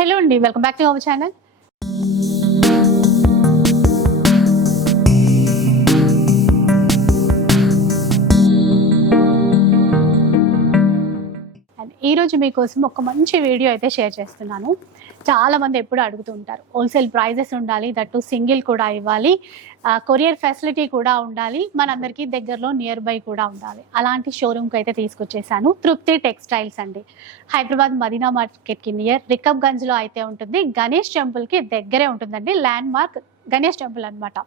Hello అండి, welcome back to our channel. ఈ రోజు మీకోసం ఒక మంచి వీడియో అయితే షేర్ చేస్తున్నాను. చాలా మంది ఎప్పుడు అడుగుతూ ఉంటారు, హోల్సేల్ ప్రైజెస్ ఉండాలి, దట్టు సింగిల్ కూడా ఇవ్వాలి, కొరియర్ ఫెసిలిటీ కూడా ఉండాలి, మనందరికీ దగ్గరలో నియర్ బై కూడా ఉండాలి. అలాంటి షోరూమ్కి అయితే తీసుకొచ్చేసాను. తృప్తి టెక్స్టైల్స్ అండి. హైదరాబాద్ మదీనా మార్కెట్కి నియర్ రికబ్గంజ్లో అయితే ఉంటుంది. గణేష్ టెంపుల్కి దగ్గరే ఉంటుందండి. ల్యాండ్ మార్క్ గణేష్ టెంపుల్ అనమాట.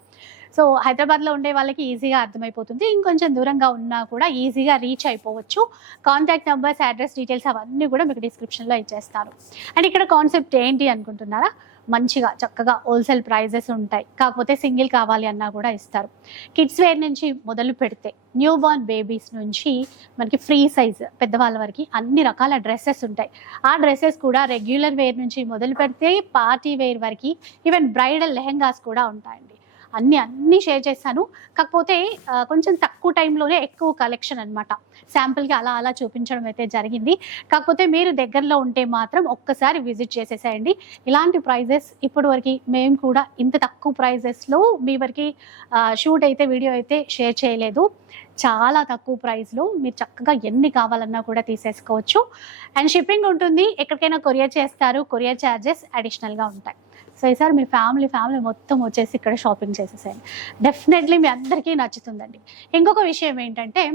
సో హైదరాబాద్లో ఉండే వాళ్ళకి ఈజీగా అర్థమైపోతుంది. ఇంకొంచెం దూరంగా ఉన్నా కూడా ఈజీగా రీచ్ అయిపోవచ్చు. కాంటాక్ట్ నెంబర్స్, అడ్రస్ డీటెయిల్స్ అవన్నీ కూడా మీకు డిస్క్రిప్షన్లో ఇచ్చేస్తాను. అండ్ ఇక్కడ కాన్సెప్ట్ ఏంటి అనుకుంటున్నారా? మంచిగా చక్కగా హోల్సేల్ ప్రైజెస్ ఉంటాయి, కాకపోతే సింగిల్ కావాలి అన్నా కూడా ఇస్తారు. కిడ్స్ వేర్ నుంచి మొదలు పెడితే న్యూ బార్న్ బేబీస్ నుంచి మనకి ఫ్రీ సైజ్ పెద్దవాళ్ళ వరకు అన్ని రకాల డ్రెస్సెస్ ఉంటాయి. ఆ డ్రెస్సెస్ కూడా రెగ్యులర్ వేర్ నుంచి మొదలు పెడితే పార్టీ వేర్ వరకు ఈవెన్ బ్రైడల్ లెహెంగాస్ కూడా ఉంటాయండి. అన్నీ షేర్ చేశాను. కాకపోతే కొంచెం తక్కువ టైంలోనే ఎక్కువ కలెక్షన్ అనమాట. శాంపుల్కి అలా చూపించడం అయితే జరిగింది. కాకపోతే మీరు దగ్గరలో ఉంటే మాత్రం ఒక్కసారి విజిట్ చేసేసేయండి. ఇలాంటి ప్రైజెస్ ఇప్పటి వరకు మేము కూడా ఇంత తక్కువ ప్రైజెస్లో మీ వరకు షూట్ అయితే వీడియో అయితే షేర్ చేయలేదు. చాలా తక్కువ ప్రైస్లో మీరు చక్కగా ఎన్ని కావాలన్నా కూడా తీసేసుకోవచ్చు. అండ్ షిప్పింగ్ ఉంటుంది. ఎక్కడికైనా కొరియర్ చేస్తారు, కొరియర్ ఛార్జెస్ అడిషనల్గా ఉంటాయి. సో ఈసారి మీ ఫ్యామిలీ మొత్తం వచ్చేసి ఇక్కడ షాపింగ్ చేసేసేయండి. డెఫినెట్లీ మీ అందరికీ నచ్చుతుందండి. ఇంకొక విషయం ఏంటంటే,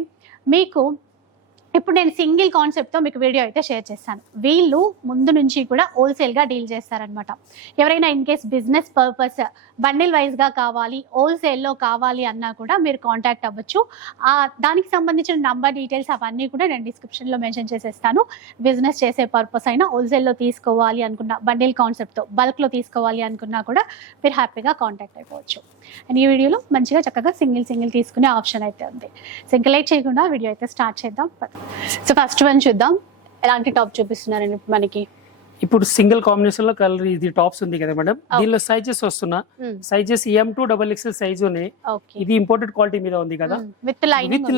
మీకు ఇప్పుడు నేను సింగిల్ కాన్సెప్ట్తో మీకు వీడియో అయితే షేర్ చేస్తాను. వీళ్ళు ముందు నుంచి కూడా హోల్సేల్గా డీల్ చేస్తారనమాట. ఎవరైనా in case business purpose bundle వైజ్గా కావాలి, హోల్సేల్లో కావాలి అన్నా కూడా మీరు కాంటాక్ట్ అవ్వచ్చు. దానికి సంబంధించిన నంబర్ డీటెయిల్స్ అవన్నీ కూడా నేను డిస్క్రిప్షన్లో మెన్షన్ చేసేస్తాను. బిజినెస్ చేసే పర్పస్ అయినా, హోల్సేల్లో తీసుకోవాలి అనుకున్నా, బండిల్ కాన్సెప్ట్తో బల్క్లో తీసుకోవాలి అనుకున్నా కూడా మీరు హ్యాపీగా కాంటాక్ట్ అయిపోవచ్చు. అండ్ ఈ వీడియోలో మంచిగా చక్కగా సింగిల్ తీసుకునే ఆప్షన్ అయితే ఉంది. సో ఇంకా లేట్ చేయకుండా వీడియో అయితే స్టార్ట్ చేద్దాం. సో ఫస్ట్ వన్ చూద్దాం. ఎలాంటి టాప్ చూపిస్తున్నారండి మనకి? ఇప్పుడు సింగిల్ కాంబినేషన్ లో కలర్ ఇది టాప్స్ ఉంది కదా మేడం. దీనిలో సైజెస్ వస్తున్నా, సైజెస్ M2 XXL సైజ్ ఉన్నాయి. ఇది ఇంపోర్టెడ్ క్వాలిటీ మీద ఉంది కదా, విత్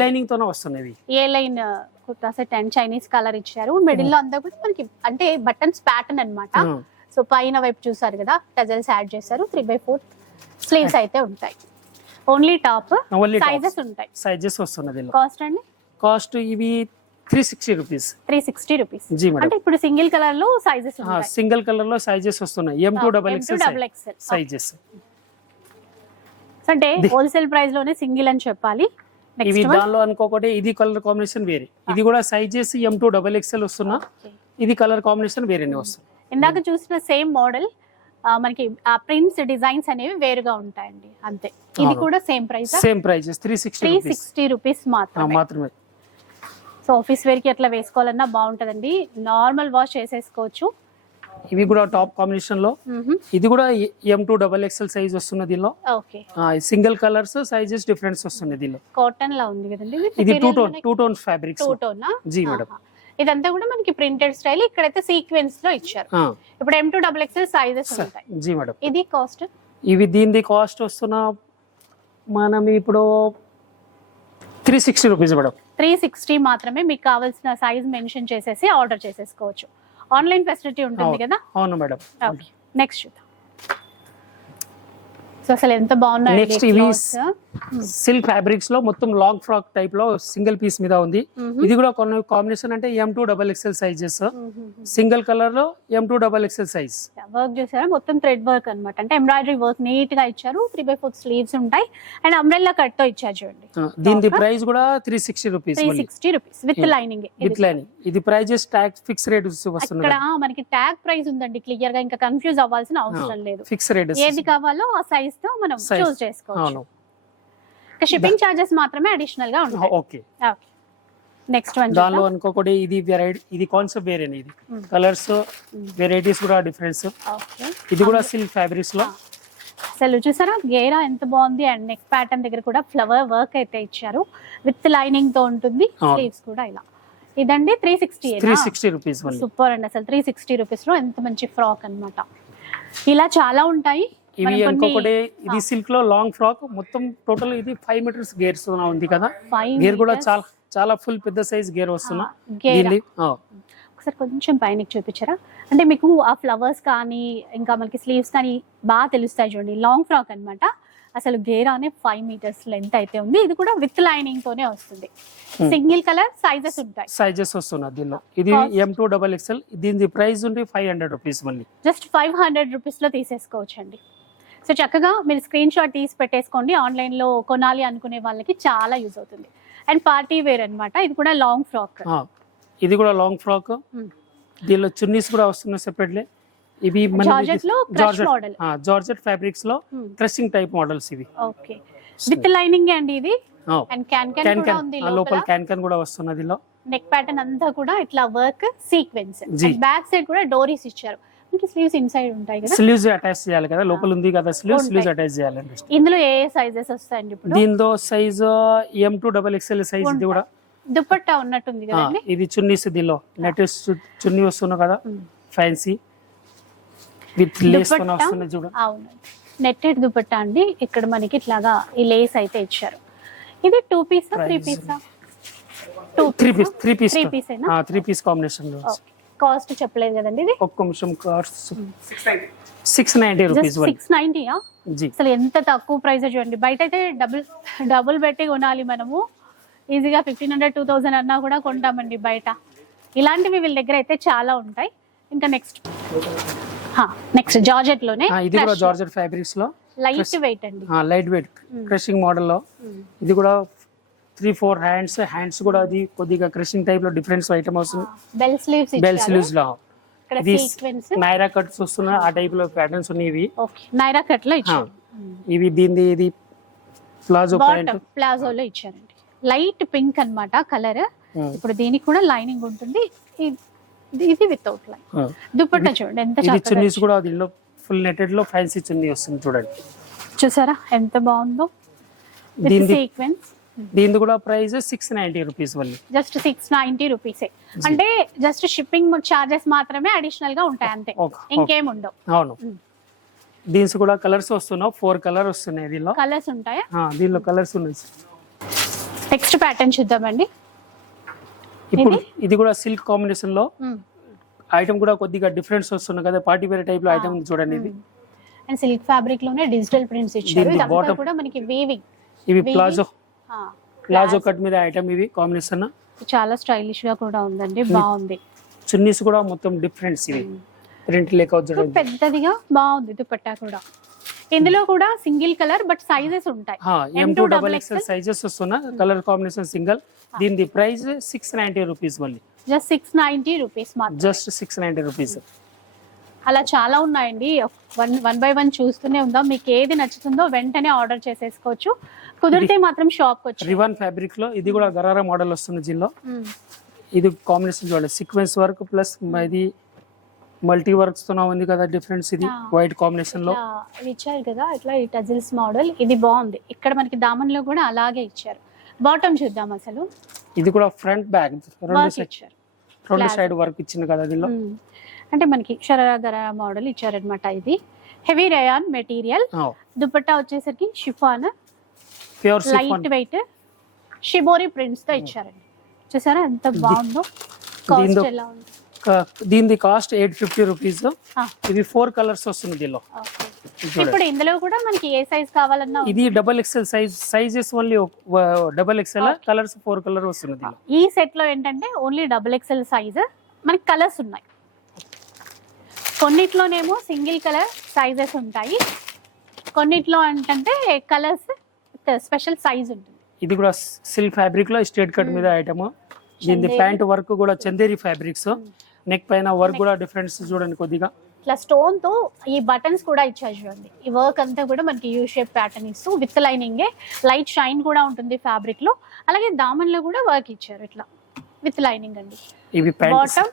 లైనింగ్ తోనే వస్తున్నది. A line kurta set and Chinese colour ఇచ్చారు. మిడిల్ లో అంతా కూడా మనకి అంటే బటన్స్ ప్యాటర్న్ అన్నమాట. సో పైన వైపు చూసారు కదా, టజల్స్ యాడ్ చేశారు. 3/4 స్లీవ్స్ అయితే ఉంటాయి. ఓన్లీ టాప్, సైజెస్ ఉంటాయి. సైజెస్ వస్తున్నది. కాస్ట్ అండి? కాస్ట్ ఇవి 360 రూపీస్. 360 రూపీస్. జీ మేడం. అంటే ఇప్పుడు సింగిల్ కలర్ లో సైజెస్ ఉంటాయి. సింగిల్ కలర్ లో సైజెస్ వస్తున్నాయి. M2 XXL sizes. అంటే హోల్సేల్ ప్రైస్ లోనే సింగిల్ అని చెప్పాలి. ఇవి దానిలో అనుకోకటే ఇది కలర్ కాంబినేషన్ వేరే. ఇది కూడా సైజెస్ M2 XXL వస్తున్నా, ఇది కలర్ కాంబినేషన్ వేరేనే వస్తుంది. ఇందాక చూసిన సేమ్ మోడల్ మనకి ఆ ప్రింట్స్ డిజైన్స్ అనేవి వేరుగా ఉంటాయండి, అంతే. ఇది కూడా same price. Same prices 360 rupees మాత్రమే. సో ఆఫీస్ వేర్ కి అట్లా వేసుకోవాలన్నా బాగుంటదండి. నార్మల్ వాష్ చేసేసుకోవచ్చు. ఇవి కూడా టాప్ కాంబినేషన్ లో. ఇది కూడా M2 XXL సైజ్ వస్తుంది దీనిలో. Okay. Single colours, sizes difference వస్తుంది దీనిలో. కాటన్ లా ఉంది కదండి ఇది. Two tone fabrics. జీ మేడం. ఇదంతా కూడా మనకి ప్రింటెడ్ స్టైల్. ఇక్కడైతే సీక్వెన్స్ లో ఇచ్చారు. ఇప్పుడు M2 XXL సైజెస్ ఉంటాయి. జీ మేడం. ఇది కాస్ట్? ఇవి దీని కాస్ట్ వస్తున్న మనం ఇప్పుడు 360 రూపీస్ మేడం. 360 మాత్రమే. మీకు కావాల్సిన సైజ్ మెన్షన్ చేసేసి ఆర్డర్ చేసేసుకోవచ్చు. ఆన్లైన్ ఫెసిలిటీ ఉంటుంది కదా? అవును మేడం. ఓకే, నెక్స్ట్ చూద్దాం. సో అసలు ఎంత బాగున్నాయి. నెక్స్ట్ ఇవి సిల్క్ ఫ్యాబ్రిక్స్ లో మొత్తం లాంగ్ ఫ్రాక్ టైప్ లో సింగిల్ పీస్ మీద ఉంది. ఇది కూడా కొన్ని కాంబినేషన్ అంటే M2 XXL sizes. Single colour లో M2 XXL సైజ్. వర్క్ చేశారు, మొత్తం థ్రెడ్ వర్క్ అన్నమాట. అంటే ఎంబ్రాయిడరీ వర్క్ నీట్ గా ఇచ్చారు. 3/4 స్లీవ్స్ ఉంటాయి అండ్ అంబ్రెల్లా కట్ తో ఇచ్చారు చూడండి. దీని ప్రైస్ కూడా 360 rupees. 360 rupees with lining. With lining. ఇది ప్రైజెస్ ట్యాగ్ ఫిక్స్ రేట్ వస్తుంది. ఇక్కడ మనకి ట్యాగ్ ప్రైస్ ఉందండి క్లియర్ గా. ఇంకా కన్ఫ్యూజ్ అవ్వాల్సిన అవసరం లేదు. ఫిక్స్ రేట్ ఏది కావాలో ఆ సైజ్ తో మనం చూస్ చేసుకోవచ్చు. షిప్పింగ్ చార్జెస్ మాత్రమే అడిషనల్ గా ఉంటాయి. ఓకే. నెక్స్ట్ వన్ దానిలో అనుకోకూడదు. ఇది వెరైటీ, ఇది కాన్సెప్ట్ వేరేనే. ఇది కలర్స్ వెరైటీస్ కూడా డిఫరెన్స్. ఇది కూడా సిల్క్ ఫ్యాబ్రిక్స్ లో. అసలు చూసారా గేరా ఎంత బాగుంది. అండ్ నెక్ ప్యాటర్న్ దగ్గర కూడా ఫ్లవర్ వర్క్ అయితే ఇచ్చారు. విత్ లైనింగ్ తో ఉంటుంది. స్లీవ్స్ కూడా ఇలా. ఇదండి 360 రూపీస్. సూపర్ అండి. అసలు 360 రూపీస్ లో ఎంత మంచి ఫ్రాక్ అన్నమాట. ఇలా చాలా ఉంటాయి. ఇవి ఇంకొకటి, ఇది సిల్క్ లో లాంగ్ ఫ్రాక్ మొత్తం టోటల్. ఇది 5 మీటర్స్ గేర్స్ ఉంది కదా. గేర్ కూడా చాలా ఫుల్ పెద్ద సైజ్ గేర్ వస్తున్నా. ఒకసారి కొంచెం పైనకి చూపించారా, అంటే మీకు ఆ ఫ్లవర్స్ కానీ ఇంకా మనకి స్లీవ్స్ కానీ బాగా తెలుస్తాయి చూడండి. లాంగ్ ఫ్రాక్ అన్నమాట. అసలు గేరానే 5 మీటర్స్ లెంత్ అయితే ఉంది. ఇది కూడా విత్ లైనింగ్ తోనే వస్తుంది. సింగిల్ కలర్ సైజెస్ ఉంటాయి. సైజెస్ వస్తున్నది దీనిలో. ఇది M2XXL. దీని ప్రైస్ ఉంది 500 రూపీస్. మళ్ళీ జస్ట్ 500 రూపీస్ లో తీసేసుకోవచ్చండి. సో చక్కగా మీరు స్క్రీన్ షాట్ తీసి పెట్టేసుకోండి. ఆన్లైన్ లో కొనాలి అనుకునే వాళ్ళకి చాలా యూజ్ అవుతుంది. అండ్ పార్టీ వేర్ అన్నమాట. ఇది కూడా లాంగ్ ఫ్రాక్. ఇది కూడా లాంగ్ ఫ్రాక్. దీనిలో చున్నీస్ కూడా వస్తున్నాయి సెపరేట్లీ. ఇవి జార్జెట్ లో క్రష్ మోడల్. జార్జెట్ ఫ్యాబ్రిక్స్ లో క్రషింగ్ టైప్ మోడల్స్ ఇవి. ఓకే, విత్ లైనింగ్ అండి ఇది. అండ్ క్యాన్ కూడా ఉంది లోపల. క్యాన్ కూడా వస్తున్నది. నెక్ ప్యాటర్న్ అంతా కూడా ఇట్లా వర్క్ సీక్వెన్స్. బ్యాక్ సైడ్ కూడా డోరీస్ ఇచ్చారు. మీకు స్లీవ్స్ ఇన్సైడ్ ఉంటాయి కదా, స్లీవ్స్ అటాచ్ చేయాలి కదా, లోపల ఉంది కదా స్లీవ్స్ అటాచ్ చేయాలండి. ఇందులో ఏ సైజెస్ వస్తాయండి ఇప్పుడు? దీనిలో సైజ్ M2XXL సైజ్. ఇది కూడా దుపట్టా ఉన్నట్టుంది కదండి. ఇది చున్నీస్. దీనిలో నెట్ చున్నీ వస్తున్నా కదా, ఫ్యాన్సీ విత్ లేస్ తో వస్తుంది చూడండి. అవును, నెట్టెడ్ దుపట్టా అండి. ఇక్కడ మనకి ఇట్లాగా ఈ లేస్ అయితే ఇచ్చారు. ఇది 2 పీస్ 3 పీస్? 3 పీస్ కాంబినేషన్ లో. కాస్ట్ చెప్పలేదు కదండి ఇది. ఒక్క నిమిషం. Cost 690 rupees. 690 అసలు ఎంత తక్కువ ప్రైస్ చూడండి. బయట అయితే డబుల్ పెట్టి కొనాలి మనము. ఈజీగా 1500 2000 అన్నా కూడా కొంటామండి బయట. ఇలాంటివి వీళ్ళ దగ్గర అయితే చాలా ఉంటాయి. ఇంకా నెక్స్ట్ జార్జెట్ లోనే. ఇది కూడా జార్జెట్ ఫ్యాబ్రిక్స్ లో లైట్ వెయిట్ అండి. లైట్ వెయిట్ క్రషింగ్ మోడల్ లో. ఇది కూడా 3-4 హ్యాండ్స్ కూడా అది కొద్దిగా క్రషింగ్ టైప్ లో డిఫరెంట్ ఐటమ్ వస్తుంది. బెల్ స్లీవ్స్ లో నైరా కట్స్ వస్తున్నాయి. ఆ టైప్ లో ప్యాటర్న్స్ ఉన్నాయి ఇవి. నైరా కట్ లో ఇచ్చారు. ఇవి దీని ఇది ప్లాజో లో ఇచ్చారండి. లైట్ పింక్ అన్నమాట కలర్. ఇప్పుడు దీనికి కూడా లైనింగ్ ఉంటుంది. ఇది వితౌట్ లైన్. దుపట్టా చూడండి ఎంత చక్కగా. చున్నీస్ కూడా దీనిలో ఫుల్ నెటెడ్ లో ఫ్యాన్సీ చున్నీ వస్తుంది చూడండి. చూసారా ఎంత బాగుందో విత్ సీక్వెన్స్. దీని కూడా ప్రైస్ 690 రూపీస్. మళ్ళీ జస్ట్ 690 రూపీస్. అంటే జస్ట్ షిప్పింగ్ చార్జెస్ మాత్రమే అడిషనల్ గా ఉంటాయి అంతే, ఇంకేం ఉండవు. అవును. దీన్స్ కూడా కలర్స్ వస్తున్నాయి. 4 కలర్ వస్తున్నాయి. దీనిలో కలర్స్ ఉంటాయా? దీనిలో కలర్స్ ఉన్నాయి. నెక్స్ట్ ప్యాటర్న్ చూద్దామండి. ఇప్పుడు ఇది కూడా సిల్క్ కాంబినేషన్ లో ఐటమ్ కూడా కొద్దిగా డిఫరెన్స్ వస్తుంది కదా, పార్టీ వేర్ టైప్ లో ఐటమ్ చూడండి. ఇది అండ్ సిల్క్ ఫ్యాబ్రిక్ లోనే డిజిటల్ ప్రింట్స్ ఇచ్చారు. ఇదంతా కూడా మనకి వీవింగ్. ఇవి ప్లాజో కట్ మీద ఐటమ్. ఇవి కాంబినేషన్ చాలా స్టైలిష్ గా కూడా ఉందండి, బాగుంది. చున్నీస్ కూడా మొత్తం డిఫరెంట్స్. ఇవి ప్రింట్ లేక పెద్దదిగా బాగుంది దుపట్టా కూడా. ఇందులో కూడా సింగిల్ కలర్ బట్ సైజెస్ ఉంటాయి. M2XXL సైజెస్ వస్తున్నా. Colour combination single. దీని ప్రైస్ 690 రూపీస్. మళ్ళీ జస్ట్ 690 రూపీస్ మాత్రం. Just 690 rupees. అలా చాలా ఉన్నాయండి. వన్ బై వన్ చూస్తూనే ఉందాం. మీకు ఏది నచ్చుతుందో వెంటనే ఆర్డర్ చేసేసుకోవచ్చు. కుదిరితే మాత్రం షాప్ వచ్చి. రివాన్ ఫ్యాబ్రిక్ లో ఇది కూడా గరారా మోడల్ వస్తుంది దీనిలో. ఇది కాంబినేషన్ చూడండి. సీక్వెన్స్ వర్క్ ప్లస్ ఇది మల్టీ వర్క్స్ తో ఉంది కదా డిఫరెన్స్. ఇది వైట్ కాంబినేషన్ లో ఇచ్చారు కదా ఇట్లా ఈ టజిల్స్ మోడల్. ఇది బాగుంది. ఇక్కడ మనకి దామన్ లో కూడా అలాగే ఇచ్చారు. బాటమ్ చూద్దాం అసలు. ఇది కూడా ఫ్రంట్ బ్యాక్ రెండు సైడ్ వర్క్ ఇచ్చింది కదా దీనిలో. అంటే మనకి షరారా గరారా మోడల్ ఇచ్చారనమాట. ఇది హెవీ రేయాన్ మెటీరియల్. దుపట్టా వచ్చేసరికి chiffon pure light weight shibori prints తో ఇచ్చారండి. చూసారా ఎంత బాగుందో. కాస్ట్ ఎలా ఉంది? దీని కాస్ట్ 850 రూపీస్. ఇది 4 కలర్స్ వస్తుంది దీనిలో. ఇప్పుడు ఇందులో కూడా మనకి ఏ సైజ్ కావాలన్నా. ఇది XXL sizes only XXL. Colours 4 colour వస్తుంది. ఈ సెట్ లో ఏంటంటే ఓన్లీ XXL సైజ్. మనకి కలర్స్ ఉన్నాయి. కొన్నిట్లోనేమో సింగిల్ కలర్ సైజెస్ ఉంటాయి. కొన్నిట్లో ఏంటంటే కలర్స్ స్పెషల్ సైజ్ ఉంటుంది. ఇది కూడా సిల్క్ ఫ్యాబ్రిక్ లో స్ట్రేట్ కట్ మీద ఐటమ్. దీని ప్యాంట్ వర్క్ కూడా చందేరి ఫ్యాబ్రిక్స్. నెక్ పైన వర్క్ కూడా డిఫరెన్స్ చూడండి కొద్దిగా. ఇట్లా స్టోన్ తో ఈ బటన్స్ కూడా ఇచ్చారు చూడండి. ఈ వర్క్ అంతా కూడా మనకి యూ షేప్ ప్యాటర్న్ ఇస్తూ విత్ లైనింగ్. లైట్ షైన్ కూడా ఉంటుంది ఫ్యాబ్రిక్ లో. అలాగే దామన్ లో కూడా వర్క్ ఇచ్చారు ఇట్లా విత్ లైనింగ్ అండి. ఇవి బాటమ్.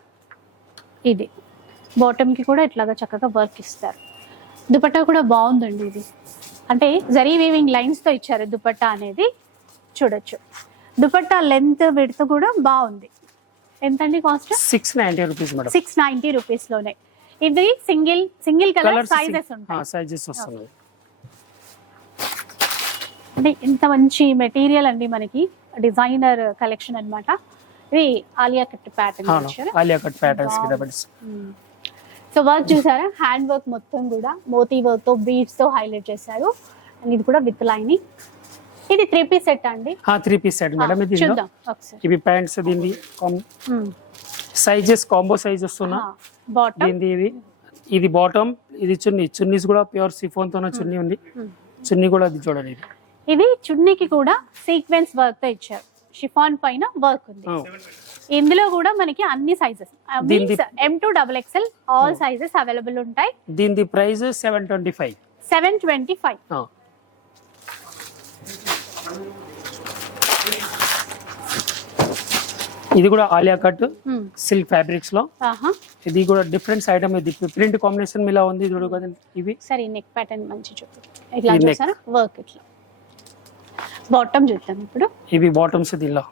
ఇది బాటమ్ కి కూడా ఇట్లాగా చక్కగా వర్క్ ఇస్తారు. దుపట్టా కూడా బాగుందండి. ఇది అంటే జరీ వీవింగ్ లైన్స్ తో ఇచ్చారు దుపట్టా అనేది. చూడొచ్చు దుపట్టా లెంత్ విడ్త్ కూడా బాగుంది. ఎంతండి కాస్ట్? 690 rupees madam. 690 రూపీస్ లోనే. ఇది సింగిల్ కలర్ సైజెస్ ఉంటాయి. సైజెస్ వస్తున్నాయి. అంటే ఇంత మంచి మెటీరియల్ అండి మనకి. డిజైనర్ కలెక్షన్ అన్నమాట. ఇది ఆలియా కట్ ప్యాటర్న్ అవును, ఆలియా కట్ ప్యాటర్న్స్ మీద పడి. సో వర్క్ చూసారా, హ్యాండ్ వర్క్ మొత్తం కూడా మోతీ వర్క్ తో బీడ్స్ తో హైలైట్ చేశారు. అండ్ ఇది కూడా విత్ లైనింగ్. ఇది 3 పీస్ సెట్ అండి. 3 పీస్ సెట్ మేడం. ఇది చూద్దాం ఒకసారి. ఇవి ప్యాంట్స్ దీని సైజెస్ కాంబో సైజ్ వస్తున్నా. బాటమ్ ఇది బాటమ్, ఇది చున్నీస్ కూడా ప్యూర్ సిఫోన్ తోనే చున్నీ ఉంది. చున్నీ కూడా అది చూడండి. ఇది చున్నీకి కూడా సీక్వెన్స్ వర్క్ తో ఇచ్చారు. షిఫాన్ పైన వర్క్ ఉంది. ఇందులో కూడా మనకి అన్ని sizes M2 XXL all sizes available ఉంటాయి. దీని ప్రైస్ 725. 725. ఇది కూడా ఆలియా కట్ సిల్క్ ఫ్యాబ్రిక్స్ లో. ఇది కూడా డిఫరెంట్ ఐటమ్. ఇది ప్రింట్ కాంబినేషన్ ఇలా ఉంది చూడు కదా. ఇవి సరే నెక్ ప్యాటర్న్ మంచి చూపు. ఇట్లా చూసారా వర్క్. ఇట్లా బాటమ్ చూద్దాం ఇప్పుడు. ఇవి బాటమ్స్. దీనిలో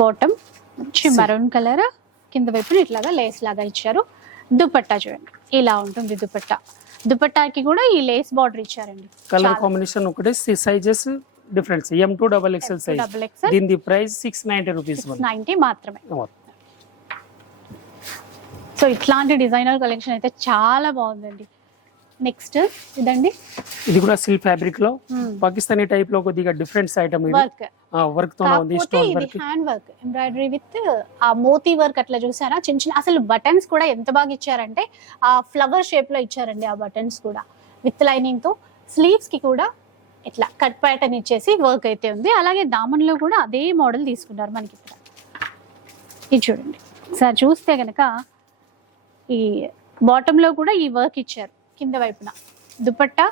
బాటమ్ మంచి మరూన్ కలర్, కింద వైపున ఇట్లాగా లేస్ లాగా ఇచ్చారు. దుపట్టా చూడండి ఇలా ఉంటుంది. దుపట్టాకి కూడా ఈ లేస్ బార్డర్ ఇచ్చారండి. కలర్ కాంబినేషన్ ఒకటే, sizes difference. M2 XXL size. దీని ప్రైస్ 690 రూపీస్. 690 మాత్రమే. సో ఇట్లాంటి డిజైనర్ కలెక్షన్ అయితే చాలా బాగుందండి. నెక్స్ట్ ఇదండి. ఇది కూడా సిల్క్ ఫ్యాబ్రిక్ లో పాకిస్తానీ టైప్ లో కొద్దిగా డిఫరెంట్ ఐటమ్. ఇది వర్క్ తో ఉంది. Stone work, hand work, embroidery with ఆ మోతీ వర్క్ అట్లా చూసారా. చిన్న చిన్న అసలు బటన్స్ కూడా ఎంత బాగా ఇచ్చారంటే ఆ ఫ్లవర్ షేప్ లో ఇచ్చారండి. ఆ బటన్స్ కూడా విత్ లైనింగ్ తో. స్లీవ్స్ కి కూడా ఇట్లా కట్ ప్యాటర్న్ ఇచ్చేసి వర్క్ అయితే ఉంది. అలాగే దామన్లో కూడా అదే మోడల్ తీసుకున్నారు మనకి ఇక్కడ. ఇది చూడండి సార్, చూస్తే కనుక ఈ బాటమ్ లో కూడా ఈ వర్క్ ఇచ్చారు. కింద వైపున dupatta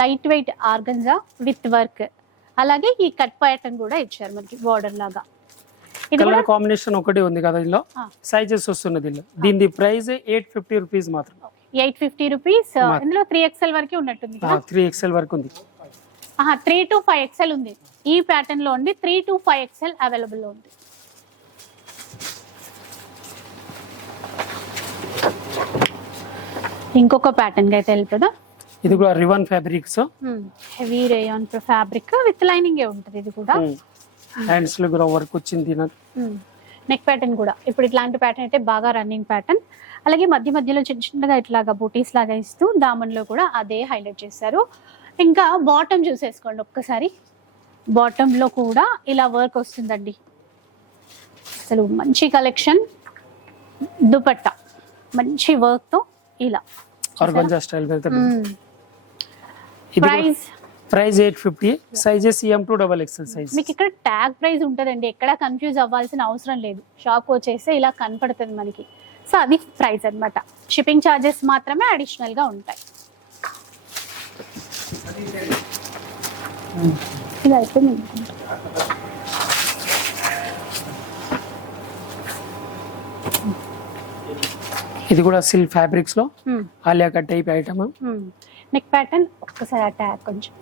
light weight organza with work, అలాగే ఈ కట్ ప్యాటర్న్ కూడా ఇచ్చారు మనకి బార్డర్ లాగా. ఇది కలర్ కాంబినేషన్ ఒకటి ఉంది కదా. ఇందులో సైజెస్ వస్తున్నది. దీని ప్రైస్ 850 రూపీస్ మాత్రం. 850 రూపీస్. ఇందులో 3XL వరకే ఉన్నట్టుంది. 3XL వరకు ఉంది. 3 to 5XL ఉంది ఈ ప్యాటర్న్ లో ఉంది. 3 to 5XL అవైలబుల్ లో ఉంది. ఇంకొక ప్యాటర్న్ కి అయితే వెళ్ళిపోదాం. ఇది కూడా రివన్ fabrics. Heavy rayon fabric with lining ఉంటుంది. ఇది కూడా హ్యాండ్స్ లో కూడా వర్క్ వచ్చింది. నెక్ ప్యాటర్న్ కూడా ఇప్పుడు ఇట్లాంటి ప్యాటర్న్ అయితే బాగా రన్నింగ్ ప్యాటర్న్. అలాగే మధ్య మధ్యలో చిన్న చిన్నగా ఇట్లాగా బూటీస్ లాగా ఇస్తూ దామన్ లో కూడా అదే హైలైట్ చేశారు. ఇంకా బాటమ్ చూసేసుకోండి ఒక్కసారి. బాటమ్ లో కూడా ఇలా వర్క్ వస్తుందండి. అసలు మంచి కలెక్షన్. దుపట్టా మంచి వర్క్ తో ఇలా organza style. Price 850. Sizes M2 XXL size. మీకు ఇక్కడ ట్యాగ్ ప్రైస్ ఉంటుందండి. ఎక్కడ కన్ఫ్యూజ్ అవ్వాల్సిన అవసరం లేదు. షాప్ వచ్చేస్తే ఇలా కనపడుతుంది మనకి. సో అది ప్రైస్ అన్నమాట. షిప్పింగ్ ఛార్జెస్ మాత్రమే అడిషనల్ గా ఉంటాయి. ఇది అయిపోయింది. ఇది కూడా సిల్క్ ఫ్యాబ్రిక్స్ లో Alia cut type item. Neck pattern ఒక్కసారి ఆ ట్యాగ్ కొంచెం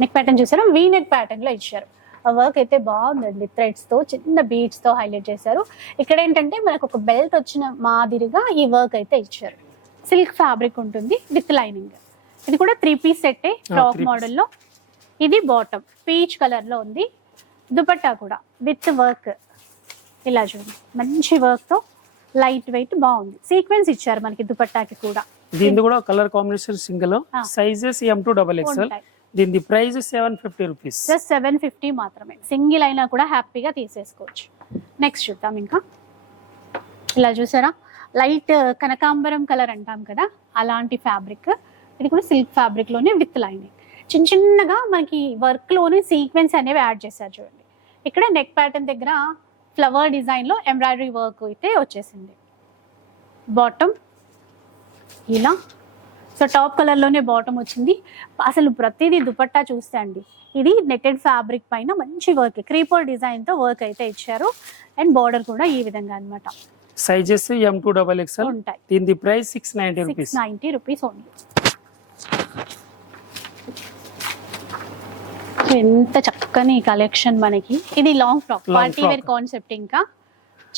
నెక్ ప్యాటర్న్ చూసారా, వీ నెక్ ప్యాటర్న్ లో ఇచ్చారు. ఆ వర్క్ అయితే బాగుందండి. థ్రెడ్స్ తో చిన్న బీడ్స్ తో హైలైట్ చేశారు. ఇక్కడ ఏంటంటే మనకు ఒక బెల్ట్ వచ్చిన మాదిరిగా ఈ వర్క్ అయితే ఇచ్చారు. సిల్క్ ఫ్యాబ్రిక్ ఉంటుంది విత్ లైనింగ్. ఇది కూడా 3 పీస్ సెట్టే ఫ్రాక్ మోడల్లో. ఇది బాటమ్ పీచ్ కలర్ లో ఉంది. దుపట్టా కూడా విత్ వర్క్ ఇలా చూడండి. మంచి వర్క్ తో లైట్ వెయిట్ బాగుంది. సీక్వెన్స్ ఇచ్చారు మనకి దుపట్టాకి కూడా. దీని కూడా colour combination single. Sizes M2 XXL. దీని ప్రైస్ 750 రూపీస్. జస్ట్ 750 మాత్రమే. సింగిల్ అయినా కూడా హ్యాపీగా తీసేసుకోవచ్చు. నెక్స్ట్ చూద్దాం. ఇంకా ఇలా చూసారా, లైట్ కనకాంబరం కలర్ అంటాం కదా, అలాంటి ఫ్యాబ్రిక్. ఇది కూడా సిల్క్ ఫ్యాబ్రిక్ లోనే విత్ లైనింగ్. చిన్న చిన్నగా మనకి వర్క్ లోనే సీక్వెన్స్ అనేవి యాడ్ చేశారు చూడండి. ఇక్కడ నెక్ ప్యాటర్న్ దగ్గర ఫ్లవర్ డిజైన్ లో ఎంబ్రాయిడరీ వర్క్ అయితే వచ్చేసింది. బాటమ్ ఇలా. సో టాప్ కలర్ లోనే బాటమ్ వచ్చింది. అసలు ప్రతిదీ దుపట్టా చూస్తే అండి, ఇది నెట్టెడ్ ఫ్యాబ్రిక్ పైన మంచి వర్క్, క్రీపర్ డిజైన్ తో వర్క్ అయితే ఇచ్చారు. అండ్ బార్డర్ కూడా ఈ విధంగా అన్నమాట. సైజెస్ M2 XXL ఉంటాయి. దీని ప్రైస్ 690 రూపీస్. 690 rupees only. ఎంత చక్కని కలెక్షన్ మనకి. ఇది long frock party wear concept. ఇంకా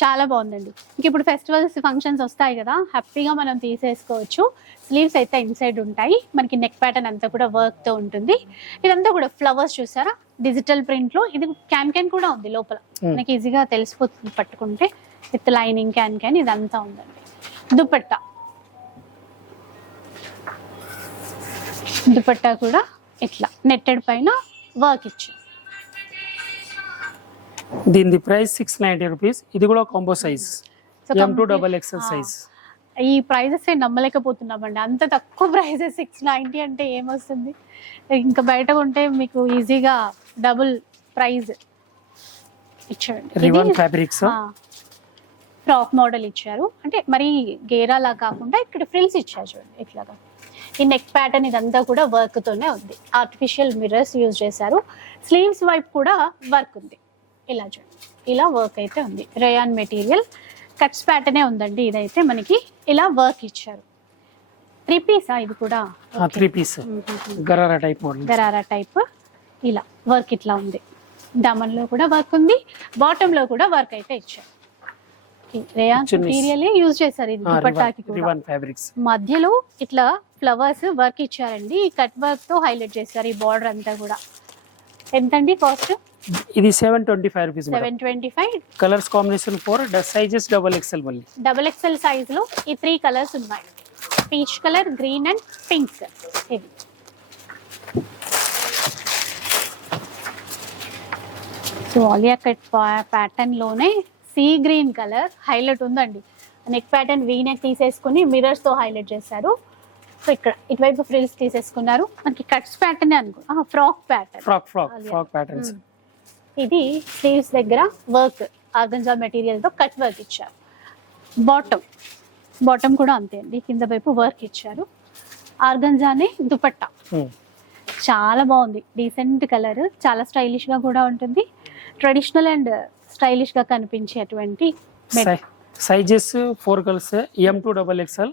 చాలా బాగుందండి. ఇంక ఇప్పుడు ఫెస్టివల్స్ ఫంక్షన్స్ వస్తాయి కదా, హ్యాపీగా మనం తీసేసుకోవచ్చు. స్లీవ్స్ అయితే ఇన్సైడ్ ఉంటాయి. మనకి నెక్ ప్యాటర్న్ అంతా కూడా వర్క్ తో ఉంటుంది. ఇదంతా కూడా ఫ్లవర్స్ చూసారా, డిజిటల్ ప్రింట్ లో. ఇది క్యాన్ కూడా ఉంది లోపల, మనకి ఈజీగా తెలిసిపోతుంది పట్టుకుంటే. విత్ లైనింగ్ క్యాన్ ఇదంతా ఉందండి. దుపట్టా కూడా ఇట్లా నెట్టెడ్ పైన వర్క్ ఇచ్చి. దీని ప్రైస్ 690 రూపీస్. ఇది కూడా combo size, M2 XXL size. ఈ ప్రైజెస్ నమ్మలేకపోతున్నామండి, అంత తక్కువ ప్రైజెస్. 690 అంటే ఏమొస్తుంది? ఇంకా బయట కొంటే మీకు ఈజీగా డబుల్ ప్రైజ్ ఇచ్చాడు. రివన్ ఫ్యాబ్రిక్స్ ఫ్రాక్ మోడల్ ఇచ్చారు, అంటే మరి గేరాలా కాకుండా ఇక్కడ ఫ్రిల్స్ ఇచ్చారు చూడండి ఇట్లాగా. ఈ నెక్ ప్యాటర్న్ ఇదంతా కూడా వర్క్ తోనే ఉంది. ఆర్టిఫిషియల్ మిర్రర్స్ యూజ్ చేశారు. స్లీవ్స్ వైపు కూడా వర్క్ ఉంది. ఇలా చూడండి, ఇలా వర్క్ అయితే ఉంది. రేయాన్ మెటీరియల్ కట్స్ ప్యాటర్నే ఉందండి. ఇదైతే మనకి ఇలా వర్క్ ఇచ్చారు. 3 పీస్ ఇది కూడా 3 piece gharara type model. Gharara type ఇలా వర్క్ ఇట్లా ఉంది. దమన్ లో కూడా వర్క్ ఉంది, బాటమ్ లో కూడా వర్క్ అయితే ఇచ్చారు. రేయాన్ మెటీరియల్ యూజ్ చేశారు. ఇది దుపట్టాకి కూడా రివన్ ఫ్యాబ్రిక్స్. మధ్యలో ఇట్లా ఫ్లవర్స్ వర్క్ ఇచ్చారండి. ఈ కట్ వర్క్ తో హైలైట్ చేశారు ఈ బార్డర్ అంతా కూడా. ఎంతండి కాస్ట్? ఇది 725 rupees. 725. Colours combination 4 sizes XXL. మళ్ళీ XXL సైజ్ లో ఈ 3 కలర్స్ ఉన్నాయి. Peach colour, green and pink. ఇది సో ఆలియా కట్ ప్యాటర్న్ లోనే సీ గ్రీన్ కలర్ హైలైట్ ఉందండి. నెక్ ప్యాటర్న్ వీ నెక్ తీసేసుకుని మిర్రర్స్ తో హైలైట్ చేశారు. సో ఇక్కడ ఇటువైపు ఫ్రిల్స్ తీసేసుకున్నారు. మనకి కట్స్ ప్యాటర్న్ అనుకో, ఫ్రాక్ ప్యాటర్న్. Frock patterns. ఇది స్లీవ్స్ దగ్గర వర్క్ ఆర్గంజా మెటీరియల్ తో కట్ వర్క్ ఇచ్చారు. బాటమ్ కూడా అంతే అండి, కింద వైపు వర్క్ ఇచ్చారు. ఆర్గంజానే దుపట్టా. చాలా బాగుంది, డీసెంట్ కలర్, చాలా స్టైలిష్ గా కూడా ఉంటుంది. ట్రెడిషనల్ అండ్ స్టైలిష్ గా కనిపించేటువంటి సైజెస్ 4 కలర్స్, M2 XXL.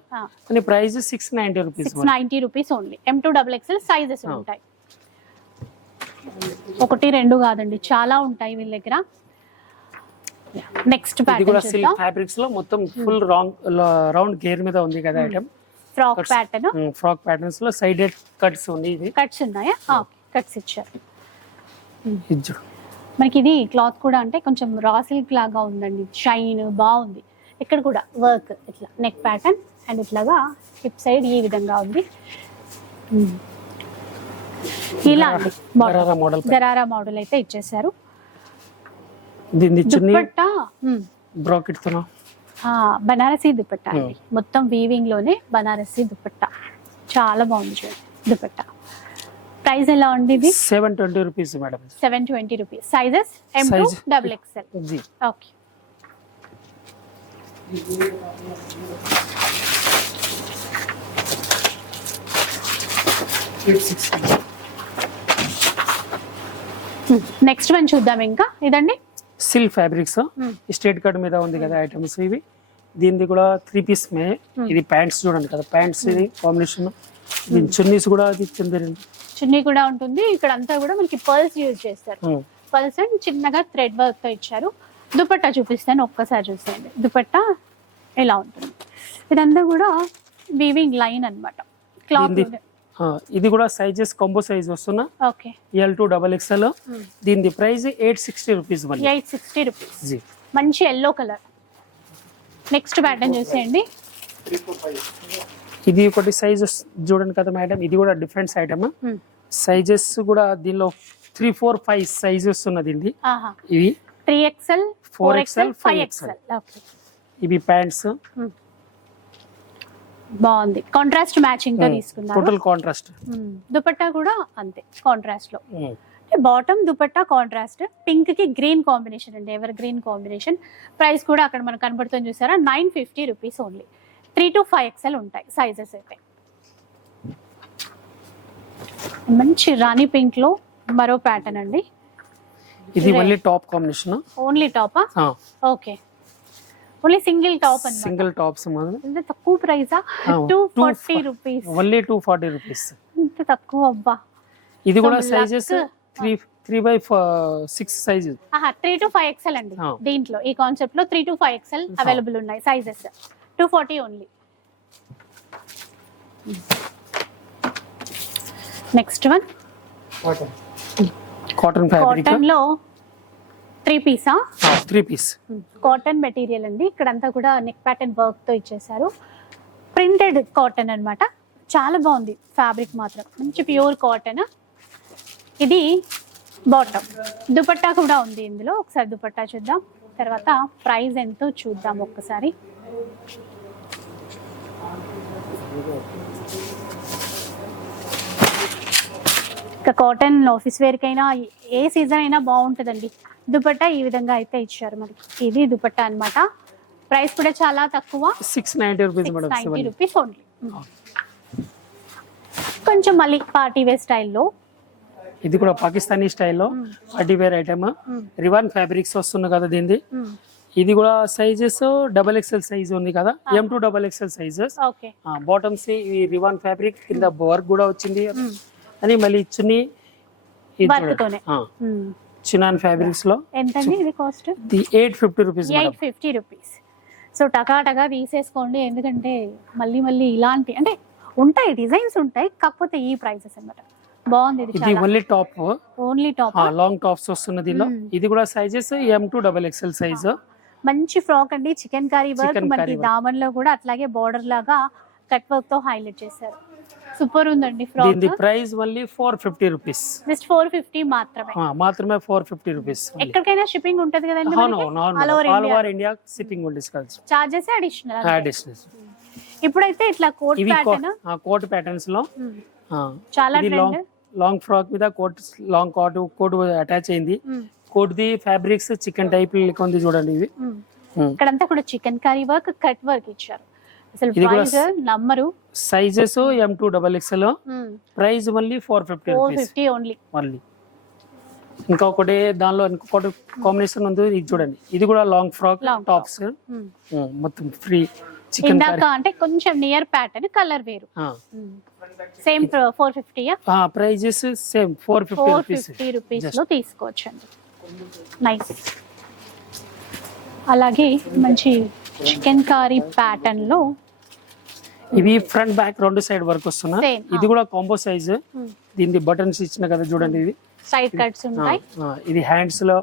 అని price 690 rupees. 690 rupees only. M2 XXL sizes ఉంటాయి. 1, 2 కాదండి, చాలా ఉంటాయి వీళ్ళ దగ్గర. నెక్స్ట్ ఇది కూడా సిల్క్ ఫ్యాబ్రిక్స్ లో మొత్తం ఫుల్ రౌండ్ గేర్ మీద ఉంది కదా item. Frock pattern. Frock patterns లో సైడెడ్ కట్స్ ఉంది. ఇది కట్స్ ఉన్నాయా? కట్స్ ఇచ్చారు. ఇది మనకి ఇది క్లాత్ కూడా అంటే కొంచెం రా సిల్క్ లాగా ఉందండి, షైన్ బాగుంది. ఇక్కడ కూడా వర్క్ ఇట్లా నెక్ ప్యాటర్న్ అండ్ ఇట్లాగా హిప్ సైడ్ ఈ విధంగా ఉంది. ఇలా గరారా మోడల్ అయితే ఇచ్చేసారు. దుపట్టా బ్రాకెట్ తో బనారసీ దుపట్టా అండి. మొత్తం వీవింగ్ లోనే బనారసీ దుపట్టా, చాలా బాగుంది చూడండి దుపట్టా. ప్రైస్ ఎలా ఉంది? ఇది 720 rupees madam. 720 rupees. Sizes M2 XXL. జీ ఓకే. నెక్స్ట్ వన్ చూద్దాం. ఇంకా ఇదండి సిల్క్ ఫ్యాబ్రిక్స్ స్ట్రేట్ కట్ మీద ఉంది కదా ఐటమ్స్ ఇవి. దీనిది కూడా 3 పీస్ మే. ఇది ప్యాంట్స్ చూడండి కదా, ప్యాంట్స్ ఇది కాంబినేషన్. దీని చున్నీస్ కూడా అది చున్నీ కూడా ఉంటుంది. ఇక్కడ అంతా కూడా మనకి పర్ల్స్ యూజ్ చేస్తారు. పర్ల్స్ అండ్ చిన్నగా థ్రెడ్ వర్క్ తో ఇచ్చారు. దుపట్టా చూపిస్తాను, ఒక్కసారి చూసేయండి. దుపట్టా ఎలా ఉంటుంది? ఇదంతా కూడా వీవింగ్ లైన్ అన్నమాట. క్లాత్ ఇది కూడా సైజెస్ కాంబో సైజ్ వస్తున్నా. ఓకే. L2 XXL. దీని ప్రైస్ 860 రూపీస్. 860 రూపీస్. మంచి ఎల్లో కలర్. నెక్స్ట్ ప్యాటర్న్ చూసేయండి. ఇది ఒకటి సైజ్ చూడండి కదా మేడం, ఇది కూడా డిఫరెంట్ ఐటమ్. సైజెస్ కూడా దీనిలో 3, 4, 5 సైజ్ వస్తున్నది. ఇవి 3XL, 4XL, 5XL. ఇవి ప్యాంట్స్. బాగుంది, కాంట్రాస్ట్ మ్యాచింగ్ తో తీసుకున్నారు. Total contrast. దుపట్టా కూడా అంతే కాంట్రాస్ట్ లో. బాటమ్ దుపట్టా కాంట్రాస్ట్, పింక్ కి గ్రీన్ కాంబినేషన్ అండి, ఎవర్ గ్రీన్ కాంబినేషన్. ప్రైస్ కూడా అక్కడ మనకు కనబడుతుంది చూసారా, 950 రూపీస్ ఓన్లీ. 3 to 5XL ఉంటాయి సైజెస్ అయితే. మంచి రాణి పింక్ లో మరో ప్యాటర్న్ అండి. ఇది మళ్ళీ టాప్ కాంబినేషన్. ఓన్లీ టాపా? ఓకే, ఓన్లీ సింగిల్ టాప్ అన్నమాట. Single tops. ఇంత తక్కువ ప్రైసా? 240 రూపీస్. Only 240 rupees. ఇంత తక్కువ? అబ్బా. ఇది కూడా సైజెస్ 3/6 సైజ్. 3 to 5 XL అండి. Ah. దీంట్లో ఈ కాన్సెప్ట్ లో 3 to 5 XL అవైలబుల్ ఉన్నాయి sizes. 240 only. Next one cotton fabric cotton లో 3 పీసా 3 పీస్. కాటన్ మెటీరియల్ అండి. ఇక్కడంతా కూడా నెక్ ప్యాటర్న్ వర్క్ తో ఇచ్చేసారు. ప్రింటెడ్ కాటన్ అన్నమాట. చాలా బాగుంది ఫ్యాబ్రిక్ మాత్రం, మంచి ప్యూర్ కాటన్. ఇది బాటమ్. దుపట్టా కూడా ఉంది ఇందులో. ఒకసారి దుపట్టా చూద్దాం, తర్వాత ప్రైస్ ఎంతో చూద్దాం ఒక్కసారి. ఇక కాటన్ ఆఫీస్ వేర్కైనా ఏ సీజన్ అయినా బాగుంటుందండి. దుపట్టా ఈ విధంగా అయితే ఇచ్చారు మనకి. ఇది దుపట్టా అన్నమాట. ప్రైస్ కూడా చాలా తక్కువ, 690 రూపీస్ మేడం. 690 rupees only. కొంచెం మళ్ళీ పార్టీ వేర్ స్టైల్లో. ఇది కూడా పాకిస్తానీ స్టైల్లో పార్టీ వేర్ ఐటమ్. రివాన్ ఫ్యాబ్రిక్స్ వస్తుంది కదా దీనిది. ఇది కూడా సైజెస్ XXL సైజ్ ఉంది కదా, M2 XXL sizes. Okay. Bottoms ఈ రివాన్ ఫ్యాబ్రిక్ కింద వర్క్ కూడా వచ్చింది అని మళ్ళీ చున్నీ వర్క్తోనే. చినాన్ ఫ్యాబ్రిక్స్ లో ఎంతండి ఇది కాస్ట్? 850 రూపీస్. 850 రూపీస్. సో టకాటగా తీసేసుకోండి, ఎందుకంటే మళ్ళీ మళ్ళీ ఇలాంటి అంటే ఉంటాయి, డిజైన్స్ ఉంటాయి, కాకపోతే ఈ ప్రైసెస్ అన్నమాట. బాగుంది ఇది. ఇది only top, only top, long tops వస్తున్నది దీనిలో. ఇది కూడా సైజెస్ M2 XXL సైజ్. మంచి ఫ్రాక్ అండి. చికెన్ కర్రీ వర్క్ మనకి దామన్ లో కూడా అట్లాగే బార్డర్ లాగా కట్ వర్క్ తో హైలైట్ చేశారు. సూపర్ ఉందండి ఫ్రాక్. దీని ప్రైస్ ఓన్లీ 450 రూపీస్. జస్ట్ 450 మాత్రమే. 450 రూపీస్. ఎక్కడికైనా షిప్పింగ్ ఉంటది కదండి ఆల్ ఓవర్ ఇండియా షిప్పింగ్ ఉంది. Charges additional. ఇప్పుడైతే ఇట్లా కోట్ ఇవి ప్యాటర్న్, కోట్ ప్యాటర్న్స్ లో చాలా ట్రెండ్. లాంగ్ ఫ్రాక్ మీద కోట్, లాంగ్ కోట్ అటాచ్ అయింది. కోట్ ది ఫ్యాబ్రిక్స్ చికెన్ టైప్ ఉంది చూడండి. ఇది ఇక్కడంతా కూడా chikankari work, cut work ఇచ్చారు. అసలు ప్రైస్ నమ్మరు. Sizes M2 XXL. Price only 450 only. ఇంకొకటి దానిలో ఇంకొకటి కాంబినేషన్ ఉంది, ఇది చూడండి. ఇది కూడా లాంగ్ ఫ్రాక్ టాప్స్ మొత్తం ఫ్రీ చికెన్ ఇందాక అంటే కొంచెం నియర్ ప్యాటర్న్, కలర్ వేరు. సేమ్ 450. ప్రైజెస్ సేమ్ 450 రూపీస్ లో తీసుకోవచ్చండి. నైస్. అలాగే మంచి చికెన్ కర్రీ ప్యాటర్న్ లో ఇవి ఫ్రంట్ బ్యాక్ రెండు సైడ్ వర్క్ వస్తున్నా. ఇది కూడా కాంబో సైజ్. దీనికి బటన్స్ ఇచ్చిన కదా చూడండి. ఇది సైడ్ కట్స్ ఉంటాయి. ఇది హ్యాండ్స్ లో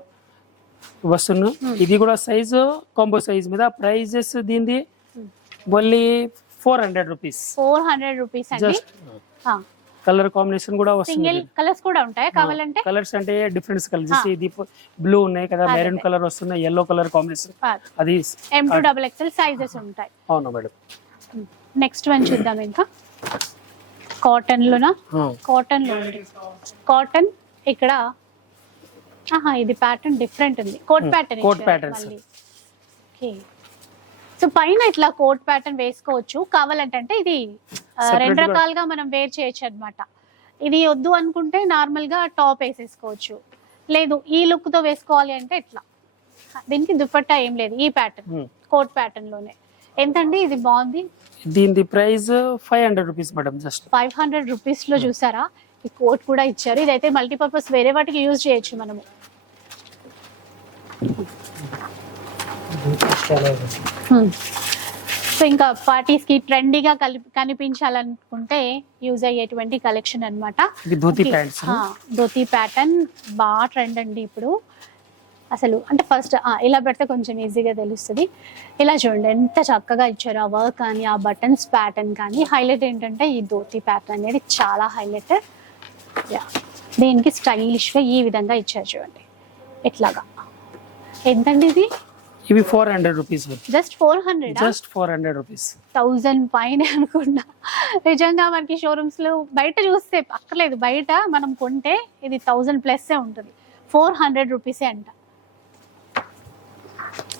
వస్తున్నా. ఇది కూడా సైజ్ కాంబో సైజ్ మీద. ప్రైజెస్ దీనిది ఓన్లీ 400 రూపీస్. 400 రూపీస్ అండి. కలర్ కాంబినేషన్ కూడా వస్తుంది. సింగిల్ కలర్స్ కూడా ఉంటాయి కావాలంటే. కలర్స్ అంటే డిఫరెంట్ కలర్స్. ఇది బ్లూ ఉన్నాయి కదా, మెరూన్ కలర్ వస్తుంది, yellow కలర్ కాంబినేషన్. అది M2 XXL సైజెస్ ఉంటాయి. అవును మేడం. నెక్స్ట్ వన్ చూద్దాం. ఇంకా కాటన్ లోనా? కాటన్ లో ఉంది. కాటన్ ఇక్కడ ఇది ప్యాటర్న్ డిఫరెంట్ ఉంది. Coat pattern. Coat patterns. Okay. So పైన ఇట్లా కోట్ ప్యాటర్న్ వేసుకోవచ్చు కావాలంటే. ఇది రెండు రకాలుగా మనం వేర్ చేయొచ్చు అన్నమాట. ఇది వద్దు అనుకుంటే నార్మల్ గా టాప్ వేసేసుకోవచ్చు, లేదు ఈ లుక్ తో వేసుకోవాలి అంటే ఇట్లా. దీనికి దుపట్టా ఏం లేదు, ఈ ప్యాటర్న్ కోట్ ప్యాటర్న్ లోనే. ఎంతండి ఇది? బాగుంది. దీని price 500 rupees madam. Just 500 rupees లో చూసారా, ఈ కోట్ కూడా ఇచ్చారు. ఇదైతే మల్టీపర్పస్ వేరే వాటికి యూజ్ చేయొచ్చు మనము. సో ఇంకా పార్టీస్ కి ట్రెండీగా కనిపించాలనుకుంటే యూజ్ అయ్యేటువంటి కలెక్షన్ అన్నమాట. ధోతి ప్యాటర్న్ బాగా ట్రెండ్ అండి ఇప్పుడు. అసలు అంటే ఫస్ట్ ఇలా పెడితే కొంచెం ఈజీగా తెలుస్తుంది. ఇలా చూడండి ఎంత చక్కగా ఇచ్చారు. ఆ వర్క్ కానీ, ఆ బటన్స్ ప్యాటర్న్ కానీ. హైలైట్ ఏంటంటే ఈ ధోతి ప్యాటర్న్ అనేది చాలా హైలైట్. దీనికి స్టైలిష్ గా ఈ విధంగా ఇచ్చారు చూడండి ఇట్లాగా. ఎంతండి ఇది? ఇవి 400 రూపీస్. జస్ట్ 400. Just 400 rupees. 1000 పైన అనుకున్నా. నిజంగా మనకి షోరూమ్స్ లో బయట చూస్తే అక్కర్లేదు, బయట మనం కొంటే ఇది 1000+ ఉంటుంది. 400 రూపీసే అంట.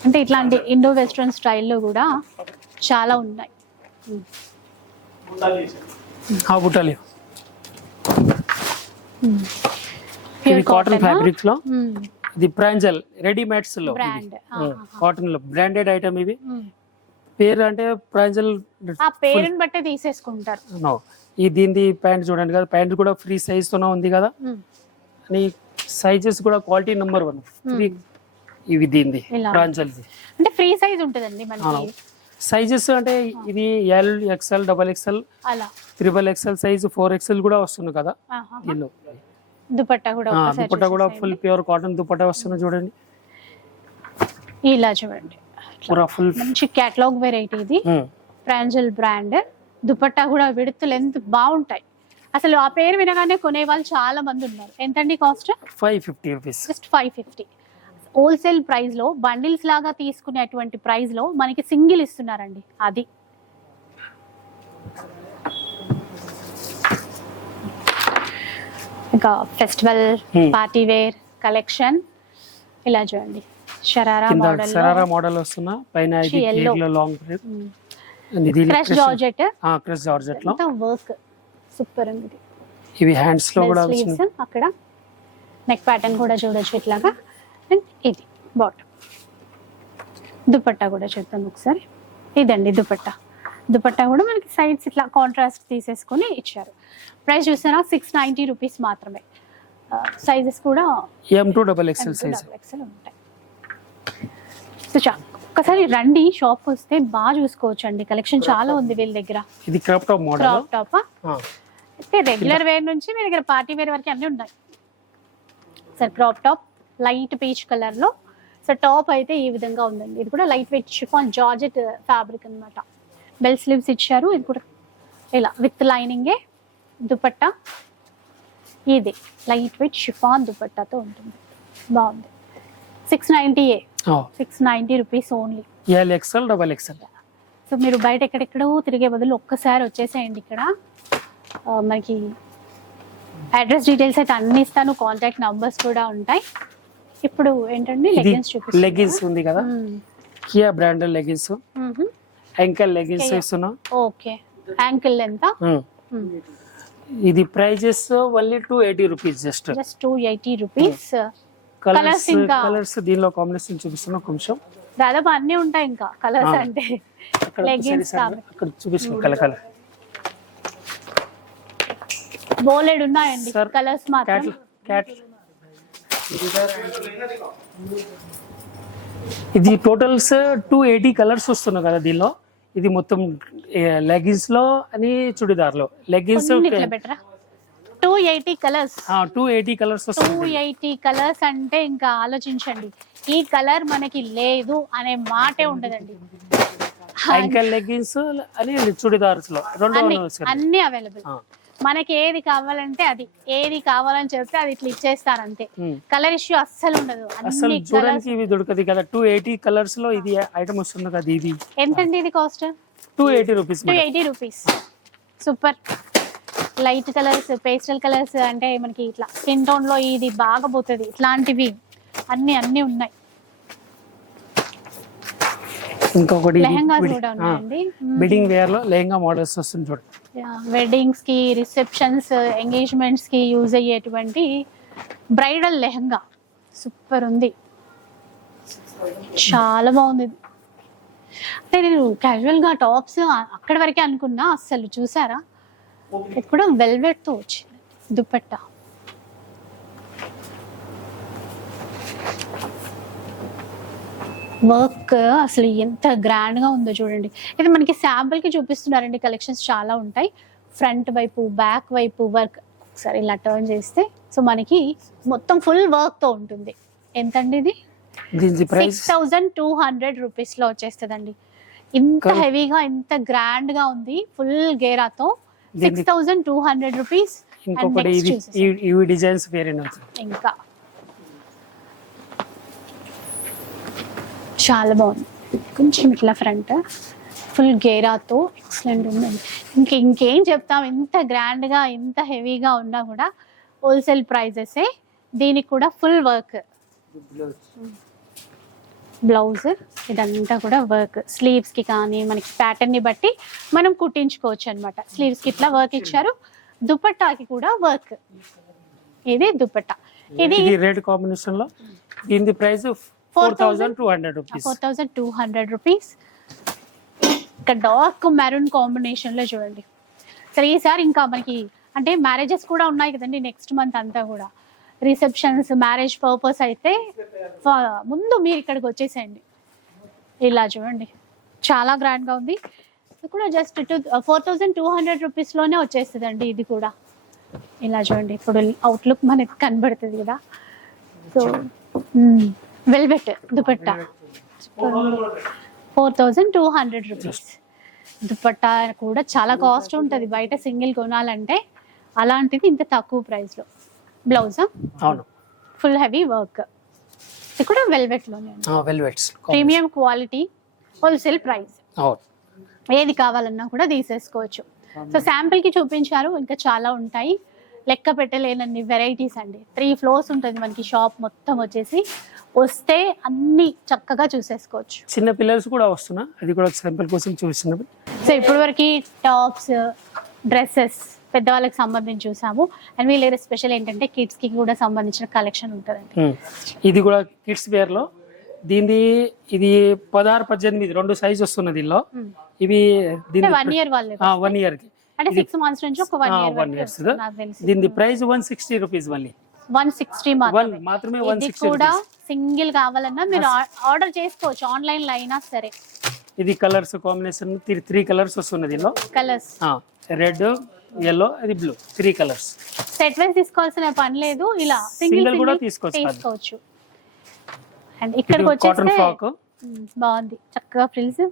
అంటే ఇట్లాంటి ఇండో వెస్ట్రన్ స్టైల్లో కూడా చాలా ఉన్నాయి. ఇది కాటన్ ఫ్యాబ్రిక్స్ లో. ఇది ప్రాంజల్ రెడీమేడ్స్ లో కాటన్ లో బ్రాండెడ్ ఐటమ్. ఇవి పేరు అంటే ప్రాంజల్, ఆ పేరుని బట్టే తీసేసుకుంటారు. ఈ దీని ప్యాంట్ చూడండి కదా, ప్యాంట్ కూడా ఫ్రీ సైజ్ తోనే ఉంది కదా అని సైజెస్ కూడా క్వాలిటీ నెంబర్ 1. ఇవి దీనిది ఇలా. ప్రాంజల్ది అంటే ఫ్రీ సైజ్ ఉంటుందండి మనకి సైజెస్ అంటే ఇది ఎల్ ఎక్స్ఎల్ XXL అలా XXL సైజ్ 4XL కూడా వస్తుంది కదా ఆహా. దీనిలో. దుపట్టా కూడా ఒకసారి దుపట్టా కూడా చూసేసేయండి. ఫుల్ ప్యూర్ కాటన్ దుపట్టా వస్తుంది చూడండి. ఇలా చూడండి పూరా ఫుల్ మంచి కేటలాగ్ వెరైటీ ఇది ప్రాంజల్ బ్రాండ్. దుపట్టా కూడా విడ్త్ లెంత్ బాగుంటాయి. అసలు ఆ పేరు వినగానే కొనే వాళ్ళు చాలా మంది ఉన్నారు. ఎంతండి cost? 550 rupees. Just 550. Wholesale price లో బండిల్స్ లాగా తీసుకునేటువంటి ప్రైస్ లో మనకి సింగిల్ ఇస్తున్నారండి. అది ఇంకా ఫెస్టివల్ పార్టీ వేర్ కలెక్షన్ ఇలా చూడండి. షరారా కింద మోడల్ సరారా మోడల్ వస్తున్నా పైన ఇది yellow. కేక్ లో లాంగ్ ప్రింట్ ఇది క్రష్ జార్జెట్ క్రష్ జార్జెట్ లో వర్క్ సూపర్ ఉంది ఇది. ఇవి హ్యాండ్స్ లో కూడా వస్తుంది. స్లీవ్స్ అక్కడ నెక్ ప్యాటర్న్ కూడా చూడొచ్చు ఇట్లాగా. అండ్ ఇది బాటమ్. దుపట్టా కూడా చూద్దాం ఒకసారి. ఇదండి దుపట్టా. దుపట్టా కూడా మనకి సైడ్స్ ఇట్లా కాంట్రాస్ట్ తీసేసుకొని ఇచ్చారు. ప్రైస్ చూసారా 690 రూపీస్ మాత్రమే. సైజెస్ కూడా M2 XXL సైజ్. XXL ఉంటాయి. సో ఒక్కసారి రండి షాప్ వస్తే బాగా చూసుకోవచ్చు అండి. కలెక్షన్ చాలా ఉంది వీళ్ళ దగ్గర. ఇది crop top model. Crop top అయితే రెగ్యులర్ వేర్ నుంచి మీ దగ్గర పార్టీ వేర్ వరకు అన్నీ ఉన్నాయి. Sir crop top light peach colour లో. సో టాప్ అయితే ఈ విధంగా ఉందండి. ఇది కూడా light weight chiffon georgette fabric అన్నమాట. బెల్ స్లీవ్స్ ఇచ్చారు. ఇది కూడా ఇలా విత్ లైనింగే. దుపట్టా ఇది లైట్ వెయిట్ షిఫాన్ దుపట్టాతో ఉంటుంది. బాగుంది. 690 690 rupees only. L XL XXL. So మీరు బయట ఎక్కడెక్కడో తిరిగే బదులు ఒక్కసారి వచ్చేసేయండి ఇక్కడ. మనకి అడ్రస్ డీటెయిల్స్ అయితే అన్ని ఇస్తాను. కాంటాక్ట్ నంబర్స్ కూడా ఉంటాయి. ఇప్పుడు ఏంటండి లెగిన్స్ చూపిస్తాను. లెగిన్స్ ఉంది కదా Kia brand leggings. Ankle leggings ఇస్తున్నా. ఓకే యాంకిల్ ఎంత? ఇది prices only 280 rupees. Just 280 rupees. Colours ఇంకా కలర్స్ దీనిలో కాంబినేషన్ చూపిస్తున్నా కొంచెం. దాదాపు అన్ని ఉంటాయి ఇంకా కలర్స్ అంటే. అక్కడ లెగిన్స్ అక్కడ చూపిస్తున్నా కలర్ బోలెడ్ ఉన్నాయండి కలర్స్ మాత్రం. ఇది టోటల్స్ 280 కలర్స్ వస్తున్నాయి కదా దీనిలో. ఇది మొత్తం లెగిన్స్ లో అని చుడిదార్ లో లెగిన్స్ 280 కలర్స్. 280 కలర్స్ వస్తుంది. 280 కలర్స్ అంటే ఇంకా ఆలోచించండి. ఈ కలర్ మనకి లేదు అనే మాటే ఉండదండి. యాంకిల్ లెగిన్స్ అని చుడిదార్స్ లో అన్ని అవైలబుల్. మనకి ఏది కావాలంటే అది, ఏది కావాలని చెప్తే అది ఇట్లా ఇచ్చేస్తారు అంతే. కలర్ ఇష్యూ అస్సలు ఉండదు. అసలు చూడడానికి ఇవి దొరకదు కదా. 280 కలర్స్ లో ఇది ఐటమ్ వస్తుంది కదా. ఇది ఎంతండి ఇది cost? 280 rupees. 280 rupees. Super. Light colours, pastel colours అంటే మనకి ఇట్లా స్కిన్ టోన్ లో ఇది బాగా పోతుంది. ఇట్లాంటివి అన్ని ఉన్నాయి. ఇంకొకటి లెహంగాస్ కూడా ఉన్నాయండి. వెడ్డింగ్ వేర్ లో లెహంగా మోడల్స్ వస్తుంది చూడండి. వెడ్డింగ్స్ కి, రిసెప్షన్స్, ఎంగేజ్మెంట్స్ కి యూజ్ అయ్యేటువంటి బ్రైడల్ లెహంగా సూపర్ ఉంది. చాలా బాగుంది. అంటే నేను క్యాజువల్ గా టాప్స్ అక్కడి వరకే అనుకున్నా. అసలు చూసారా ఇది కూడా వెల్వెట్ తో వచ్చింది దుపట్టా. వర్క్ అసలు ఎంత గ్రాండ్ గా ఉందో చూడండి. ఇది మనకి శాంపుల్ కి చూపిస్తున్నారండి. కలెక్షన్స్ చాలా ఉంటాయి. ఫ్రంట్ వైపు, బ్యాక్ వైపు వర్క్. ఒకసారి ఇలా టర్న్ చేస్తే సో మనకి మొత్తం ఫుల్ వర్క్ తో ఉంటుంది. ఎంతండి ఇది? 6200 రూపీస్ లో వచ్చేస్తుందండి. ఇంత హెవీగా, ఇంత గ్రాండ్ గా ఉంది. ఫుల్ గేరాతో 6200 రూపీస్. ఇంకొకటి ఇవి డిజైన్స్ వేరే ఇంకా చాలా బాగుంది. కొంచెం ఇట్లా ఫ్రంట్ ఫుల్ గేరాతో ఎక్సలెంట్ ఉందండి. ఇంకేం చెప్తాం. ఇంత గ్రాండ్ గా, ఇంత హెవీగా ఉన్నా కూడా హోల్సేల్ ప్రైజెసే. దీనికి కూడా ఫుల్ వర్క్. బ్లౌజ్ ఇదంతా కూడా వర్క్. స్లీవ్స్ కి కానీ మనకి ప్యాటర్న్ ని బట్టి మనం కుట్టించుకోవచ్చు అనమాట. స్లీవ్స్ కి ఇట్లా వర్క్ ఇచ్చారు. దుపట్టాకి కూడా వర్క్. ఇది దుపట్టా. ఇది రెడ్ కాంబినేషన్ లో. దీని ప్రైస్ 4200 రూపీస్. 4200 రూపీస్. ఇక్కడ డార్క్ మెరూన్ కాంబినేషన్ లో చూడండి. సరే ఈసారి ఇంకా మనకి అంటే మ్యారేజెస్ కూడా ఉన్నాయి కదండి నెక్స్ట్ మంత్ అంతా కూడా. రిసెప్షన్స్, మ్యారేజ్ పర్పస్ అయితే ముందు మీరు ఇక్కడికి వచ్చేసేయండి. ఇలా చూడండి, చాలా గ్రాండ్ గా ఉంది. ఇది కూడా జస్ట్ 4200 రూపీస్ లోనే వచ్చేస్తుందండి. ఇది కూడా ఇలా చూడండి, ఇప్పుడు అవుట్లుక్ మనకి కనబడుతుంది కదా. So velvet dupatta 4200 rupees. Dupatta కూడా చాలా కాస్ట్ ఉంటుంది బయట సింగిల్ కొనాలంటే, అలాంటిది ఇంత తక్కువ ప్రైస్ లో. బ్లౌజ్ అవును, ఫుల్ హెవీ వర్క్. ఇది కూడా వెల్వెట్ లోనే, వెల్వెట్స్, ప్రీమియం క్వాలిటీ, హోల్సేల్ ప్రైస్. అవును, ఏది కావాలన్నా కూడా తీసేసుకోవచ్చు. సో శాంపిల్ కి చూపించారు, ఇంకా చాలా ఉంటాయి, లెక్క పెట్టలేనన్ని వెరైటీస్ అండి. 3 floors ఉంటుంది మనకి షాప్ మొత్తం వచ్చేసి. వస్తే అన్ని చక్కగా చూసేసుకోవచ్చు. చిన్న పిల్లర్స్ కూడా వస్తున్నా, అది కూడా శాంపిల్ కోసం చూస్తున్నప్పుడు. సో ఇప్పుడు వరకు టాప్స్, డ్రెస్సెస్ పెద్దవాళ్ళకి సంబంధించి చూసాము. అండ్ వీళ్ళ స్పెషల్ ఏంటంటే కిడ్స్ కి కూడా సంబంధించిన కలెక్షన్ ఉంటుందండి. ఇది కూడా కిడ్స్ వేర్ లో, ఇది 16-18 2 సైజ్ వస్తున్నది దీనిలో. ఇవి 1 year వాళ్ళే, 1 year కి, అంటే 6 months నుంచి ఒక 1 year నాకు తెలిసి. దీని ప్రైస్ 160 రూపీస్ ఓన్లీ. 160 మాత్రమే. ఇది కూడా సింగిల్ కావాలన్నా మీరు ఆర్డర్ చేసుకోవచ్చు ఆన్లైన్ లో అయినా సరే. ఇది కలర్స్ కాంబినేషన్ 3 కలర్స్ వస్తున్నది దీనిలో. కలర్స్ రెడ్, yellow, అది బ్లూ, 3 కలర్స్. సెట్ వైస్ తీసుకోవాల్సిన పని లేదు, ఇలా సింగిల్ కూడా తీసుకోవచ్చు. అండ్ ఇక్కడికి వచ్చేస్తే బాగుంది, చక్కగా ఫ్రిల్స్,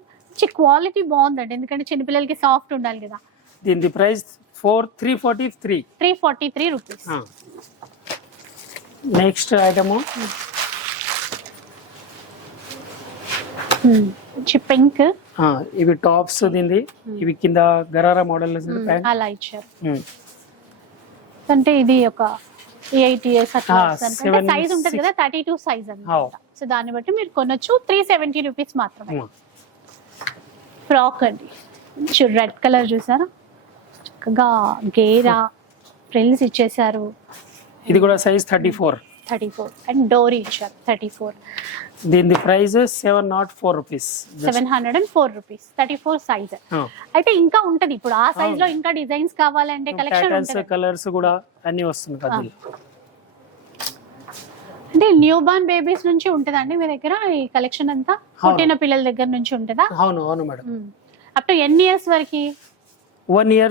క్వాలిటీ బాగుందండి. ఎందుకంటే చిన్నపిల్లలకి సాఫ్ట్ ఉండాలి కదా. దీని price 343 rupees. Next item pink. ఇవి టాప్స్ దీనిది. ఇవి కింద గరారా మోడల్ అలా ఇచ్చారు. అంటే ఇది ఒక 8 years అట్లా సైజ్ ఉంటుంది కదా, 32 సైజ్ అన్నమాట. సో దాన్ని బట్టి మీరు కొనొచ్చు. 370 రూపీస్ మాత్రమే. ఫ్రాక్ అండి, రెడ్ కలర్ చూసారా, చక్కగా గేరా ఫ్రిల్స్ ఇచ్చేసారు. ఇది కూడా సైజ్ 34 అండ్ డోరీ ఇచ్చారు 34. దీని ప్రైస్ 704 రూపీస్. 704 rupees, 34 size. అయితే ఇంకా ఉంటది ఇప్పుడు ఆ సైజ్ లో, ఇంకా డిజైన్స్ కావాలంటే కలెక్షన్ ఉంటుంది. కలర్స్ కూడా అన్ని వస్తుంది కదా. అంటే న్యూ బార్న్ బేబీస్ నుంచి ఉంటదండి మీ దగ్గర ఈ కలెక్షన్ అంతా? పుట్టిన పిల్లల దగ్గర నుంచి ఉంటదా? అవును మేడం. అప్ టు ఎన్ని ఇయర్స్ వరకు? 1 year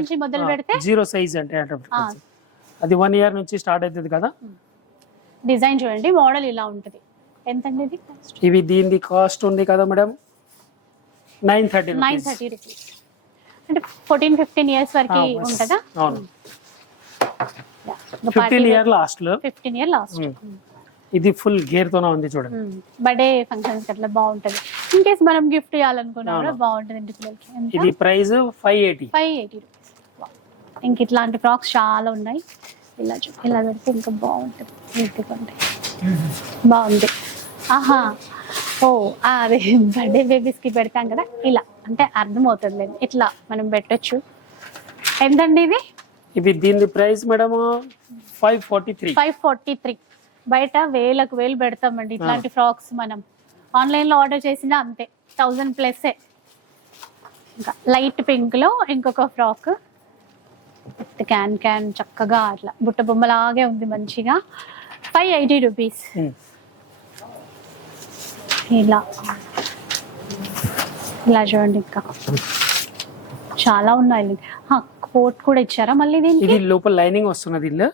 నుంచి మొదలు పెడితే 0 సైజ్ అంటే అది 1 year నుంచి స్టార్ట్ అవుతుంది కదా. డిజైన్ చూడండి, మోడల్ ఇలా ఉంటది. ఎంతండి ఇది? ఇవి దీని కాస్ట్ ఉంది కదా మేడం, 930 రూపీస్. అంటే 14-15 years వరకు ఉంటదా? అవును, 15 year లాస్ట్. ఇది ఫుల్ గేర్ తోనే ఉంది చూడండి. బర్త్డే ఫంక్షన్స్ అట్లా బాగుంటది. ఇన్ కేస్ మనం గిఫ్ట్ ఇవ్వాలనుకున్నా కూడా బాగుంటది ఇంటి పిల్లలకి. ఇది ప్రైస్ 580 రూపీస్. ఇంక ఇట్లాంటి ఫ్రాక్స్ చాలా ఉన్నాయి. ఇలా పెడితే ఇంకా బాగుంటది, ఎందుకంటే బాగుంది. ఆహా, ఓ అదే బర్త్డే బేబీస్ కి పెడతాం కదా, ఇలా అంటే అర్థమవుతుంది లేదు, ఇట్లా మనం పెట్టొచ్చు. ఎంతండి ఇది? ఇది దీని ప్రైస్ మేడం 543. బయట వేలకు వేలు పెడతామండి ఇట్లాంటి ఫ్రాక్స్. మనం ఆన్లైన్ లో ఆర్డర్ చేసినా అంతే, 1000+. ఇంకా లైట్ పింక్ లో ఇంకొక ఫ్రాక్, క్యాన్ చక్కగా అట్లా బుట్ట బొమ్మలాగే ఉంది మంచిగా. 580 రూపీస్. ఇలా చూడండి, ఇంకా చాలా ఉన్నాయి. కోట్ కూడా ఇచ్చారా మళ్ళీ దీనికి? ఇది లోపల లైనింగ్ వస్తున్నది ఇల్లు,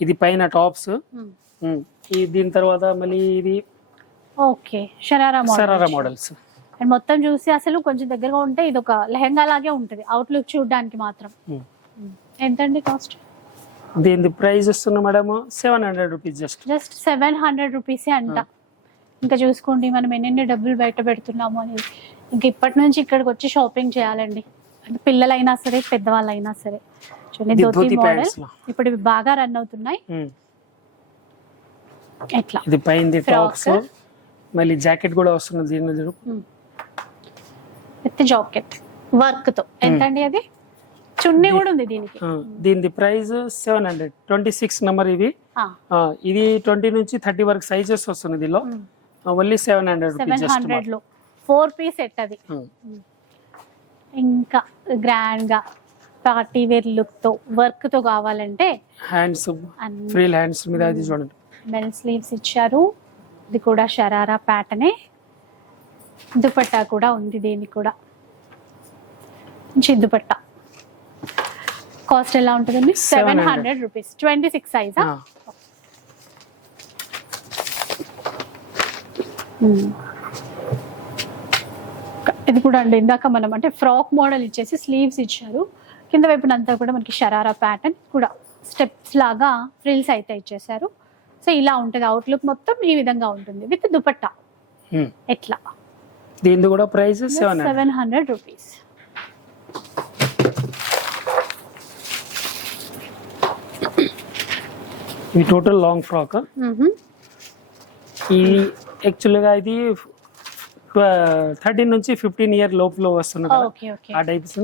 ఇది పైన టాప్స్. దీని తర్వాత మళ్ళీ ఇది ఓకే షరారా మోడల్స్. అండ్ మొత్తం చూసి అసలు కొంచెం దగ్గరగా ఉంటే ఇది ఒక లెహంగా లాగే ఉంటది అవుట్లుక్ చూడడానికి మాత్రం. ఎంతండి కాస్ట్? దీని ప్రైస్ వస్తున్నా మేడం 700 రూపీస్. జస్ట్ 700 రూపీసే అంట. ఇంకా చూసుకోండి మనం ఎన్ని డబ్బులు బయట పెడుతున్నాము అనేది. ఇంకా ఇప్పటి నుంచి ఇక్కడికి వచ్చి షాపింగ్ చేయాలండి, అంటే పిల్లలైనా సరే పెద్దవాళ్ళైనా సరే. చూడండి ధోతి మోడల్ ఇప్పుడు ఇవి బాగా రన్ అవుతున్నాయి. ఎట్లా ఇది పైన టాప్స్, మళ్ళీ జాకెట్ కూడా వస్తున్నది దీని విత్ జాకెట్ వర్క్ తో. ఎంతండి అది? చున్నీ కూడా ఉంది దీనికి. దీని ప్రైస్ 700. 26 నెంబర్ ఇది. ఇది 20 నుంచి 30 వరకు సైజెస్ వస్తుంది దీనిలో. ఓన్లీ 700 లో 4 పీస్ సెట్ అది. ఇంకా గ్రాండ్ గా పార్టీ వేర్ లుక్ తో వర్క్ తో కావాలంటే హ్యాండ్స్ అన్ని ఫ్రీ హ్యాండ్స్ మీద ఇది చూడండి. బెల్ స్లీవ్స్ ఇచ్చారు. ఇది కూడా షరారా ప్యాటర్నే. దుపట్టా కూడా ఉంది దీనికి కూడా. మంచి దుపట్టా. కాస్ట్ ఎలా ఉంటుందండి? 700 రూపీస్. 26 సైజా? ఇది కూడా అండి ఇందాక మనం అంటే ఫ్రాక్ మోడల్ ఇచ్చేసి స్లీవ్స్ ఇచ్చారు. కింద వైపునంతా కూడా మనకి షరారా ప్యాటర్న్ కూడా స్టెప్స్ లాగా ఫ్రిల్స్ అయితే ఇచ్చేసారు. సో ఇలా ఉంటుంది. అవుట్లుక్ మొత్తం ఈ విధంగా ఉంటుంది విత్ దుపట్టా. ఎట్లా? దీని కూడా ప్రైస్ 700 రూపీస్. ఇది టోటల్ లాంగ్ ఫ్రాక్. ఈ యాక్చువల్గా ఇది 13 నుంచి 15 ఇయర్ లోపల వస్తుంది కదా, ఆ టైప్స్.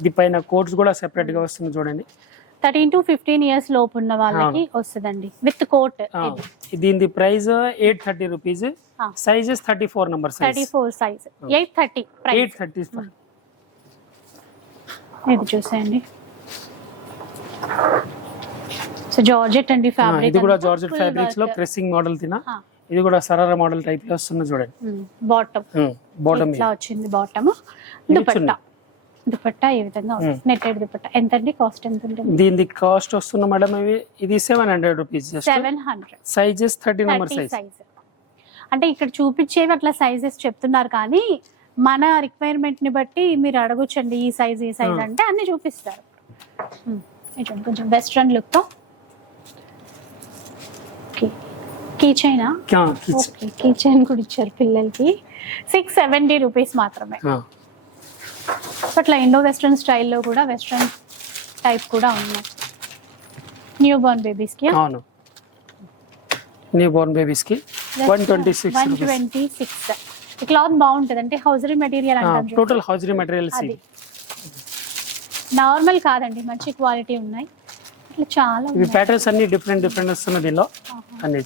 ఇది పైన కోట్స్ కూడా సెపరేట్ గా వస్తుంది చూడండి. 13 to 15 ఇయర్స్ లోపు ఉన్న వాళ్ళకి వస్తుందండి విత్ కోట్. దీని price 830 rupees. Sizes 34 number size. 34 size 830 price. 830. ఇది చూసేయండి. సో జార్జెట్ అండి ఫ్యాబ్రిక్. ఇది కూడా జార్జెట్ ఫ్యాబ్రిక్స్ లో ప్రెస్సింగ్ మోడల్ తినా. ఇది కూడా సరారా మోడల్ టైప్ లో వస్తుంది చూడండి. బాటమ్ ఇట్లా వచ్చింది బాటమ్. దుపట్టా దుపట్టా ఈ విధంగా ఉంది. నెట్టెడ్ దుపట్టా. ఎంత అండి కాస్ట్? ఎంత ఉంటుంది దీని కాస్ట్? వస్తున్నా మేడం ఇది 700 రూపీస్. 700. Sizes 30 number size. అంటే ఇక్కడ చూపించేవి అట్లా సైజెస్ చెప్తున్నారు కానీ మన రిక్వైర్మెంట్ ని బట్టి మీరు అడగొచ్చండి. ఈ సైజ్ అంటే అన్ని చూపిస్తారు. కొంచెం వెస్ట్రన్ లుక్ తో కీ చైనా. కీ చైన్ కూడా ఇచ్చారు పిల్లలకి. 670 రూపీస్ మాత్రమే. అట్లా ఇండో వెస్ట్రన్ స్టైల్లో కూడా వెస్ట్రన్ టైప్ కూడా ఉన్నాయి. న్యూ బోర్న్ బేబీస్ కి. అవును, న్యూ బోర్న్ బేబీస్ కి 126. 126. ఈ క్లాత్ బాగుంటది. అంటే హౌజరీ మెటీరియల్ అంటారు. Total hosiery materials. నార్మల్ కాదండి, మంచి క్వాలిటీ ఉన్నాయి. ఇట్లా చాలా ఇవి ప్యాటర్న్స్ అన్ని డిఫరెంట్ వస్తున్నాయి దీనిలో. అన్ని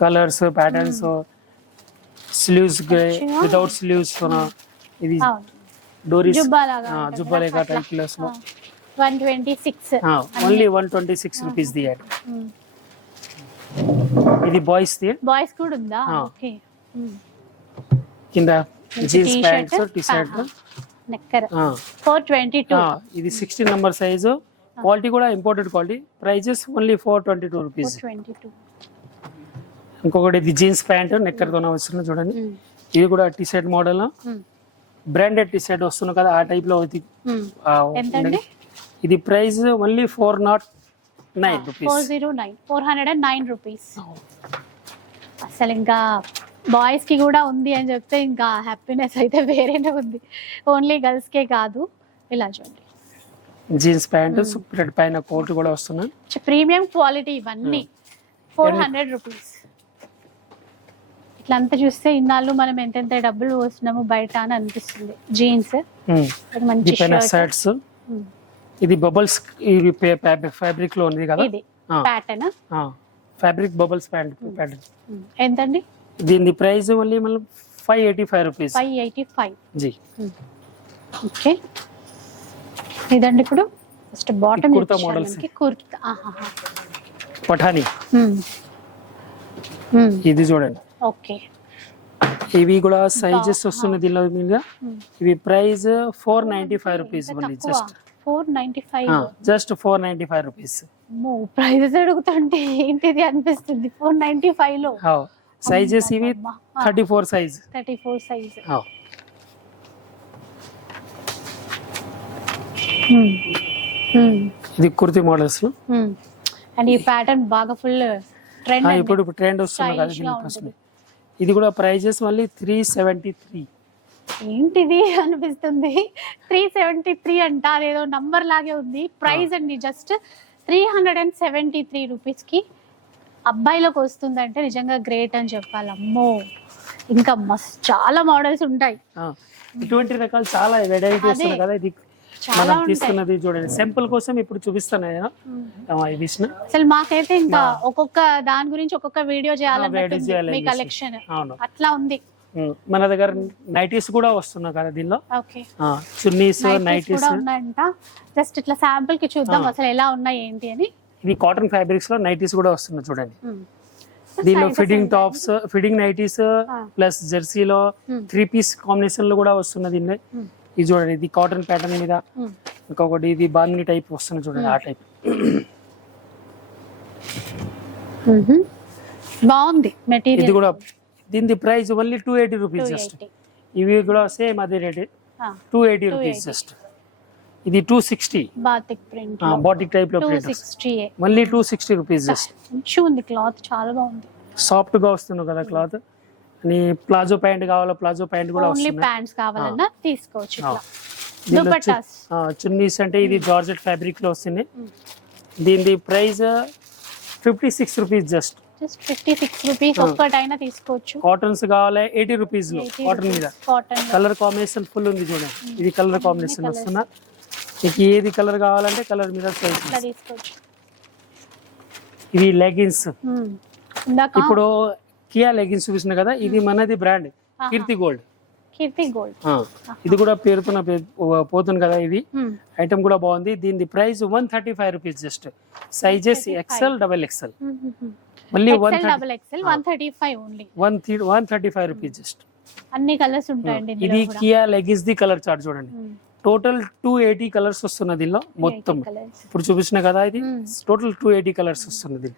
colours patterns. Sleeves without sleeves. ఇది డోరీస్ జుబ్బా లేక టైప్ లో 126. ఓన్లీ 126 రూపీస్ ది యాడ్. ఇది బాయ్స్ ది. బాయ్స్ కూడా ఉందా? ఓకే. కింద jeans pants, T shirt, knicker. 422. ఇది 16 నంబర్ సైజు. క్వాలిటీ కూడా imported quality. Prices only 422 rupees. 422. ఇంకొకటి ఇది జీన్స్ ప్యాంట్ నెక్కర్ తో వస్తుంది చూడండి. ఇది కూడా T shirt model. Branded T shirt వస్తుంది కదా, ఆ టైప్ లో. ఇది ప్రైస్ ఓన్లీ 409 రూపీస్. 409 రూపీస్. అసలు ఇంకా బాయ్స్ కి కూడా ఉంది అని చెప్తే ఇంకా హ్యాపీనెస్ అయితే వేరేనే ఉంది. ఓన్లీ గర్ల్స్ కే కాదు. ఇలా చూడండి, జీన్స్ ప్యాంట్ సపరేట్ పైన కోట్ కూడా వస్తున్నాయి. ప్రీమియం క్వాలిటీ ఇవన్నీ. 400 రూపీస్. ఇట్లా అంతా చూస్తే ఇన్నాళ్ళు మనం ఎంతెంత డబ్బులు పోస్తున్నాము బయట అని అనిపిస్తుంది. జీన్స్, మంచి షర్ట్స్. ఇది బబుల్స్ ఫ్యాబ్రిక్ లో ఉంది కదా, ఇది ప్యాటర్న్. Fabric bubbles pattern. ఎంతండి దీని ప్రైస్ ఓన్లీ 585 రూపీస్. 585 జీ. ఓకే. ఇదండి ఇప్పుడు first bottom kurta models. Kurta Pathani. ఇది చూడండి. ఓకే. ఇవి కూడా సైజెస్ వస్తున్నాయి దీనిలో మీద. ఇవి price 495 rupees. Just 495. Just 495 rupees. Prices అడుగుతుంటే ఏంటిది అనిపిస్తుంది. 495 లో. సైజెస్ ఇవి 34 సైజ్. 34 సైజ్. ఇది కుర్తి మోడల్స్. అండ్ ఈ ప్యాటర్న్ బాగా ఫుల్ ట్రెండ్. ఇప్పుడు ట్రెండ్ వస్తుంది కదా. ఇది కూడా ప్రైజెస్ మళ్ళీ 373. ఏంటిది అనిపిస్తుంది. 373 అంట, అదేదో నంబర్ లాగే ఉంది. ప్రైస్ అండి జస్ట్ 373 రూపీస్ కి అబ్బాయిలకు వస్తుందంటే నిజంగా గ్రేట్ అని చెప్పాలి. అమ్మో, ఇంకా మస్తు చాలా మోడల్స్ ఉంటాయి. ఇటువంటి రకాలు చాలా వెరైటీ వస్తుంది కదా. ఇది మనం తీసుకున్నది చూడండి, సింపుల్ కోసం ఇప్పుడు చూపిస్తాను. అసలు మాకైతే ఇంకా ఒక్కొక్క దాని గురించి ఒక్కొక్క వీడియో చేయాలన్నట్టుంది. మీ కలెక్షన్ అట్లా ఉంది. మన దగ్గర నైటీస్ కూడా వస్తున్నాయి కదా దీనిలో, ఓకే చున్నీస్ నైటీస్ కూడా ఉన్నాయంట. జస్ట్ ఇట్లా శాంపుల్ కి చూద్దాం అసలు ఎలా ఉన్నాయి ఏంటి అని. ఇది కాటన్ ఫ్యాబ్రిక్స్ లో నైటీస్ కూడా వస్తున్నాయి చూడండి. దీనిలో fitting tops, fitting nighties plus జెర్సీలో 3 పీస్ కాంబినేషన్ లో కూడా వస్తున్నది. ఇది చూడండి, ఇది కాటన్ ప్యాటర్న్ మీద, ఇంకొకటి ఇది బాందిని టైప్ వస్తుంది చూడండి, ఆ టైప్. బాగుంది మెటీరియల్. ఇది కూడా దీని ప్రైస్ ఓన్లీ 280 రూపీస్ జస్ట్. ఇవి కూడా సేమ్ అదే రేట్, 280 రూపీస్ జస్ట్. ఇది 260 బాతిక్ ప్రింట్, బాటిక్ టైప్ లో ప్రింట్, 260 మళ్ళీ 260 రూపీస్ జస్ట్. మంచిగా ఉంది క్లాత్, చాలా బాగుంది, సాఫ్ట్ గా వస్తుంది కదా క్లాత్. అని ప్లాజో ప్యాంట్ కావాలా, ప్లాజో ప్యాంట్ కూడా ఓన్లీ వస్తుంది. ప్యాంట్స్ కావాలన్నా తీసుకోవచ్చు. ఇట్లా దీనిలో దుపట్టాస్, చున్నీస్ అంటే ఇది జార్జెట్ ఫ్యాబ్రిక్ లో వస్తుంది. దీని ప్రైస్ 56 రూపీస్ జస్ట్. 56 రూపీస్ ఒక్కటైనా తీసుకోవచ్చు. కాటన్స్ కావాలి 80 రూపీస్ లో, కాటన్ మీద. కాటన్ కలర్ కాంబినేషన్ ఫుల్ ఉంది చూడండి, ఇది కలర్ కాంబినేషన్ వస్తున్నా. మీకు ఏది కలర్ కావాలంటే కలర్ మీద ఇట్లా తీసుకోవచ్చు. ఇవి లెగిన్స్, ఇందాక ఇప్పుడు కియా లెగిన్స్ చూపిస్తున్నా కదా, ఇది మనది బ్రాండ్ కీర్తి గోల్డ్. కీర్తి గోల్డ్, ఇది కూడా పేరుతున్న పోతుంది కదా. ఇది ఐటమ్ కూడా బాగుంది. దీని price 135 rupees just. Sizes XL, double XL, మళ్ళీ double XL 135 only, 135 rupees just. అన్ని కలర్స్ ఉంటాయండి. ఇది కియా లెగిన్స్ ది కలర్ చార్ట్ చూడండి, టోటల్ 280 కలర్స్ వస్తున్నది దీనిలో మొత్తం. ఇప్పుడు చూపించిన కదా, ఇది టోటల్ 280 కలర్స్ వస్తున్నది.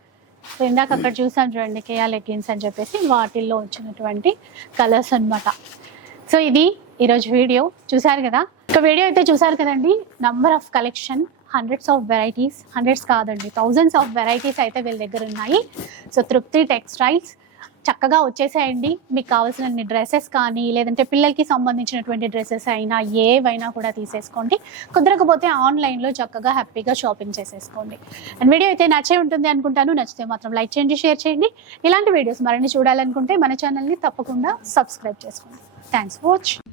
సో ఇందాక అక్కడ చూసాను చూడండి, కేయా లెగ్గిన్స్ అని చెప్పేసి, వాటిల్లో వచ్చినటువంటి కలర్స్ అన్నమాట. సో ఇది ఈరోజు వీడియో చూసారు కదా. ఒక వీడియో అయితే చూసారు కదండి. Number of collection, hundreds of varieties, hundreds కాదండి థౌజండ్స్ ఆఫ్ వెరైటీస్ అయితే వీళ్ళ దగ్గర ఉన్నాయి. సో తృప్తి టెక్స్టైల్స్, చక్కగా వచ్చేసేయండి. మీకు కావాల్సిన డ్రెస్సెస్ కానీ, లేదంటే పిల్లలకి సంబంధించినటువంటి డ్రెస్సెస్ అయినా ఏవైనా కూడా తీసేసుకోండి. కుదరకపోతే ఆన్లైన్లో చక్కగా హ్యాపీగా షాపింగ్ చేసేసుకోండి. అండ్ వీడియో అయితే నచ్చే ఉంటుంది అనుకుంటాను. నచ్చితే మాత్రం లైక్ చేయండి, షేర్ చేయండి. ఇలాంటి వీడియోస్ మరిన్ని చూడాలనుకుంటే మన ఛానల్ని తప్పకుండా సబ్స్క్రైబ్ చేసుకోండి. Thanks for watching.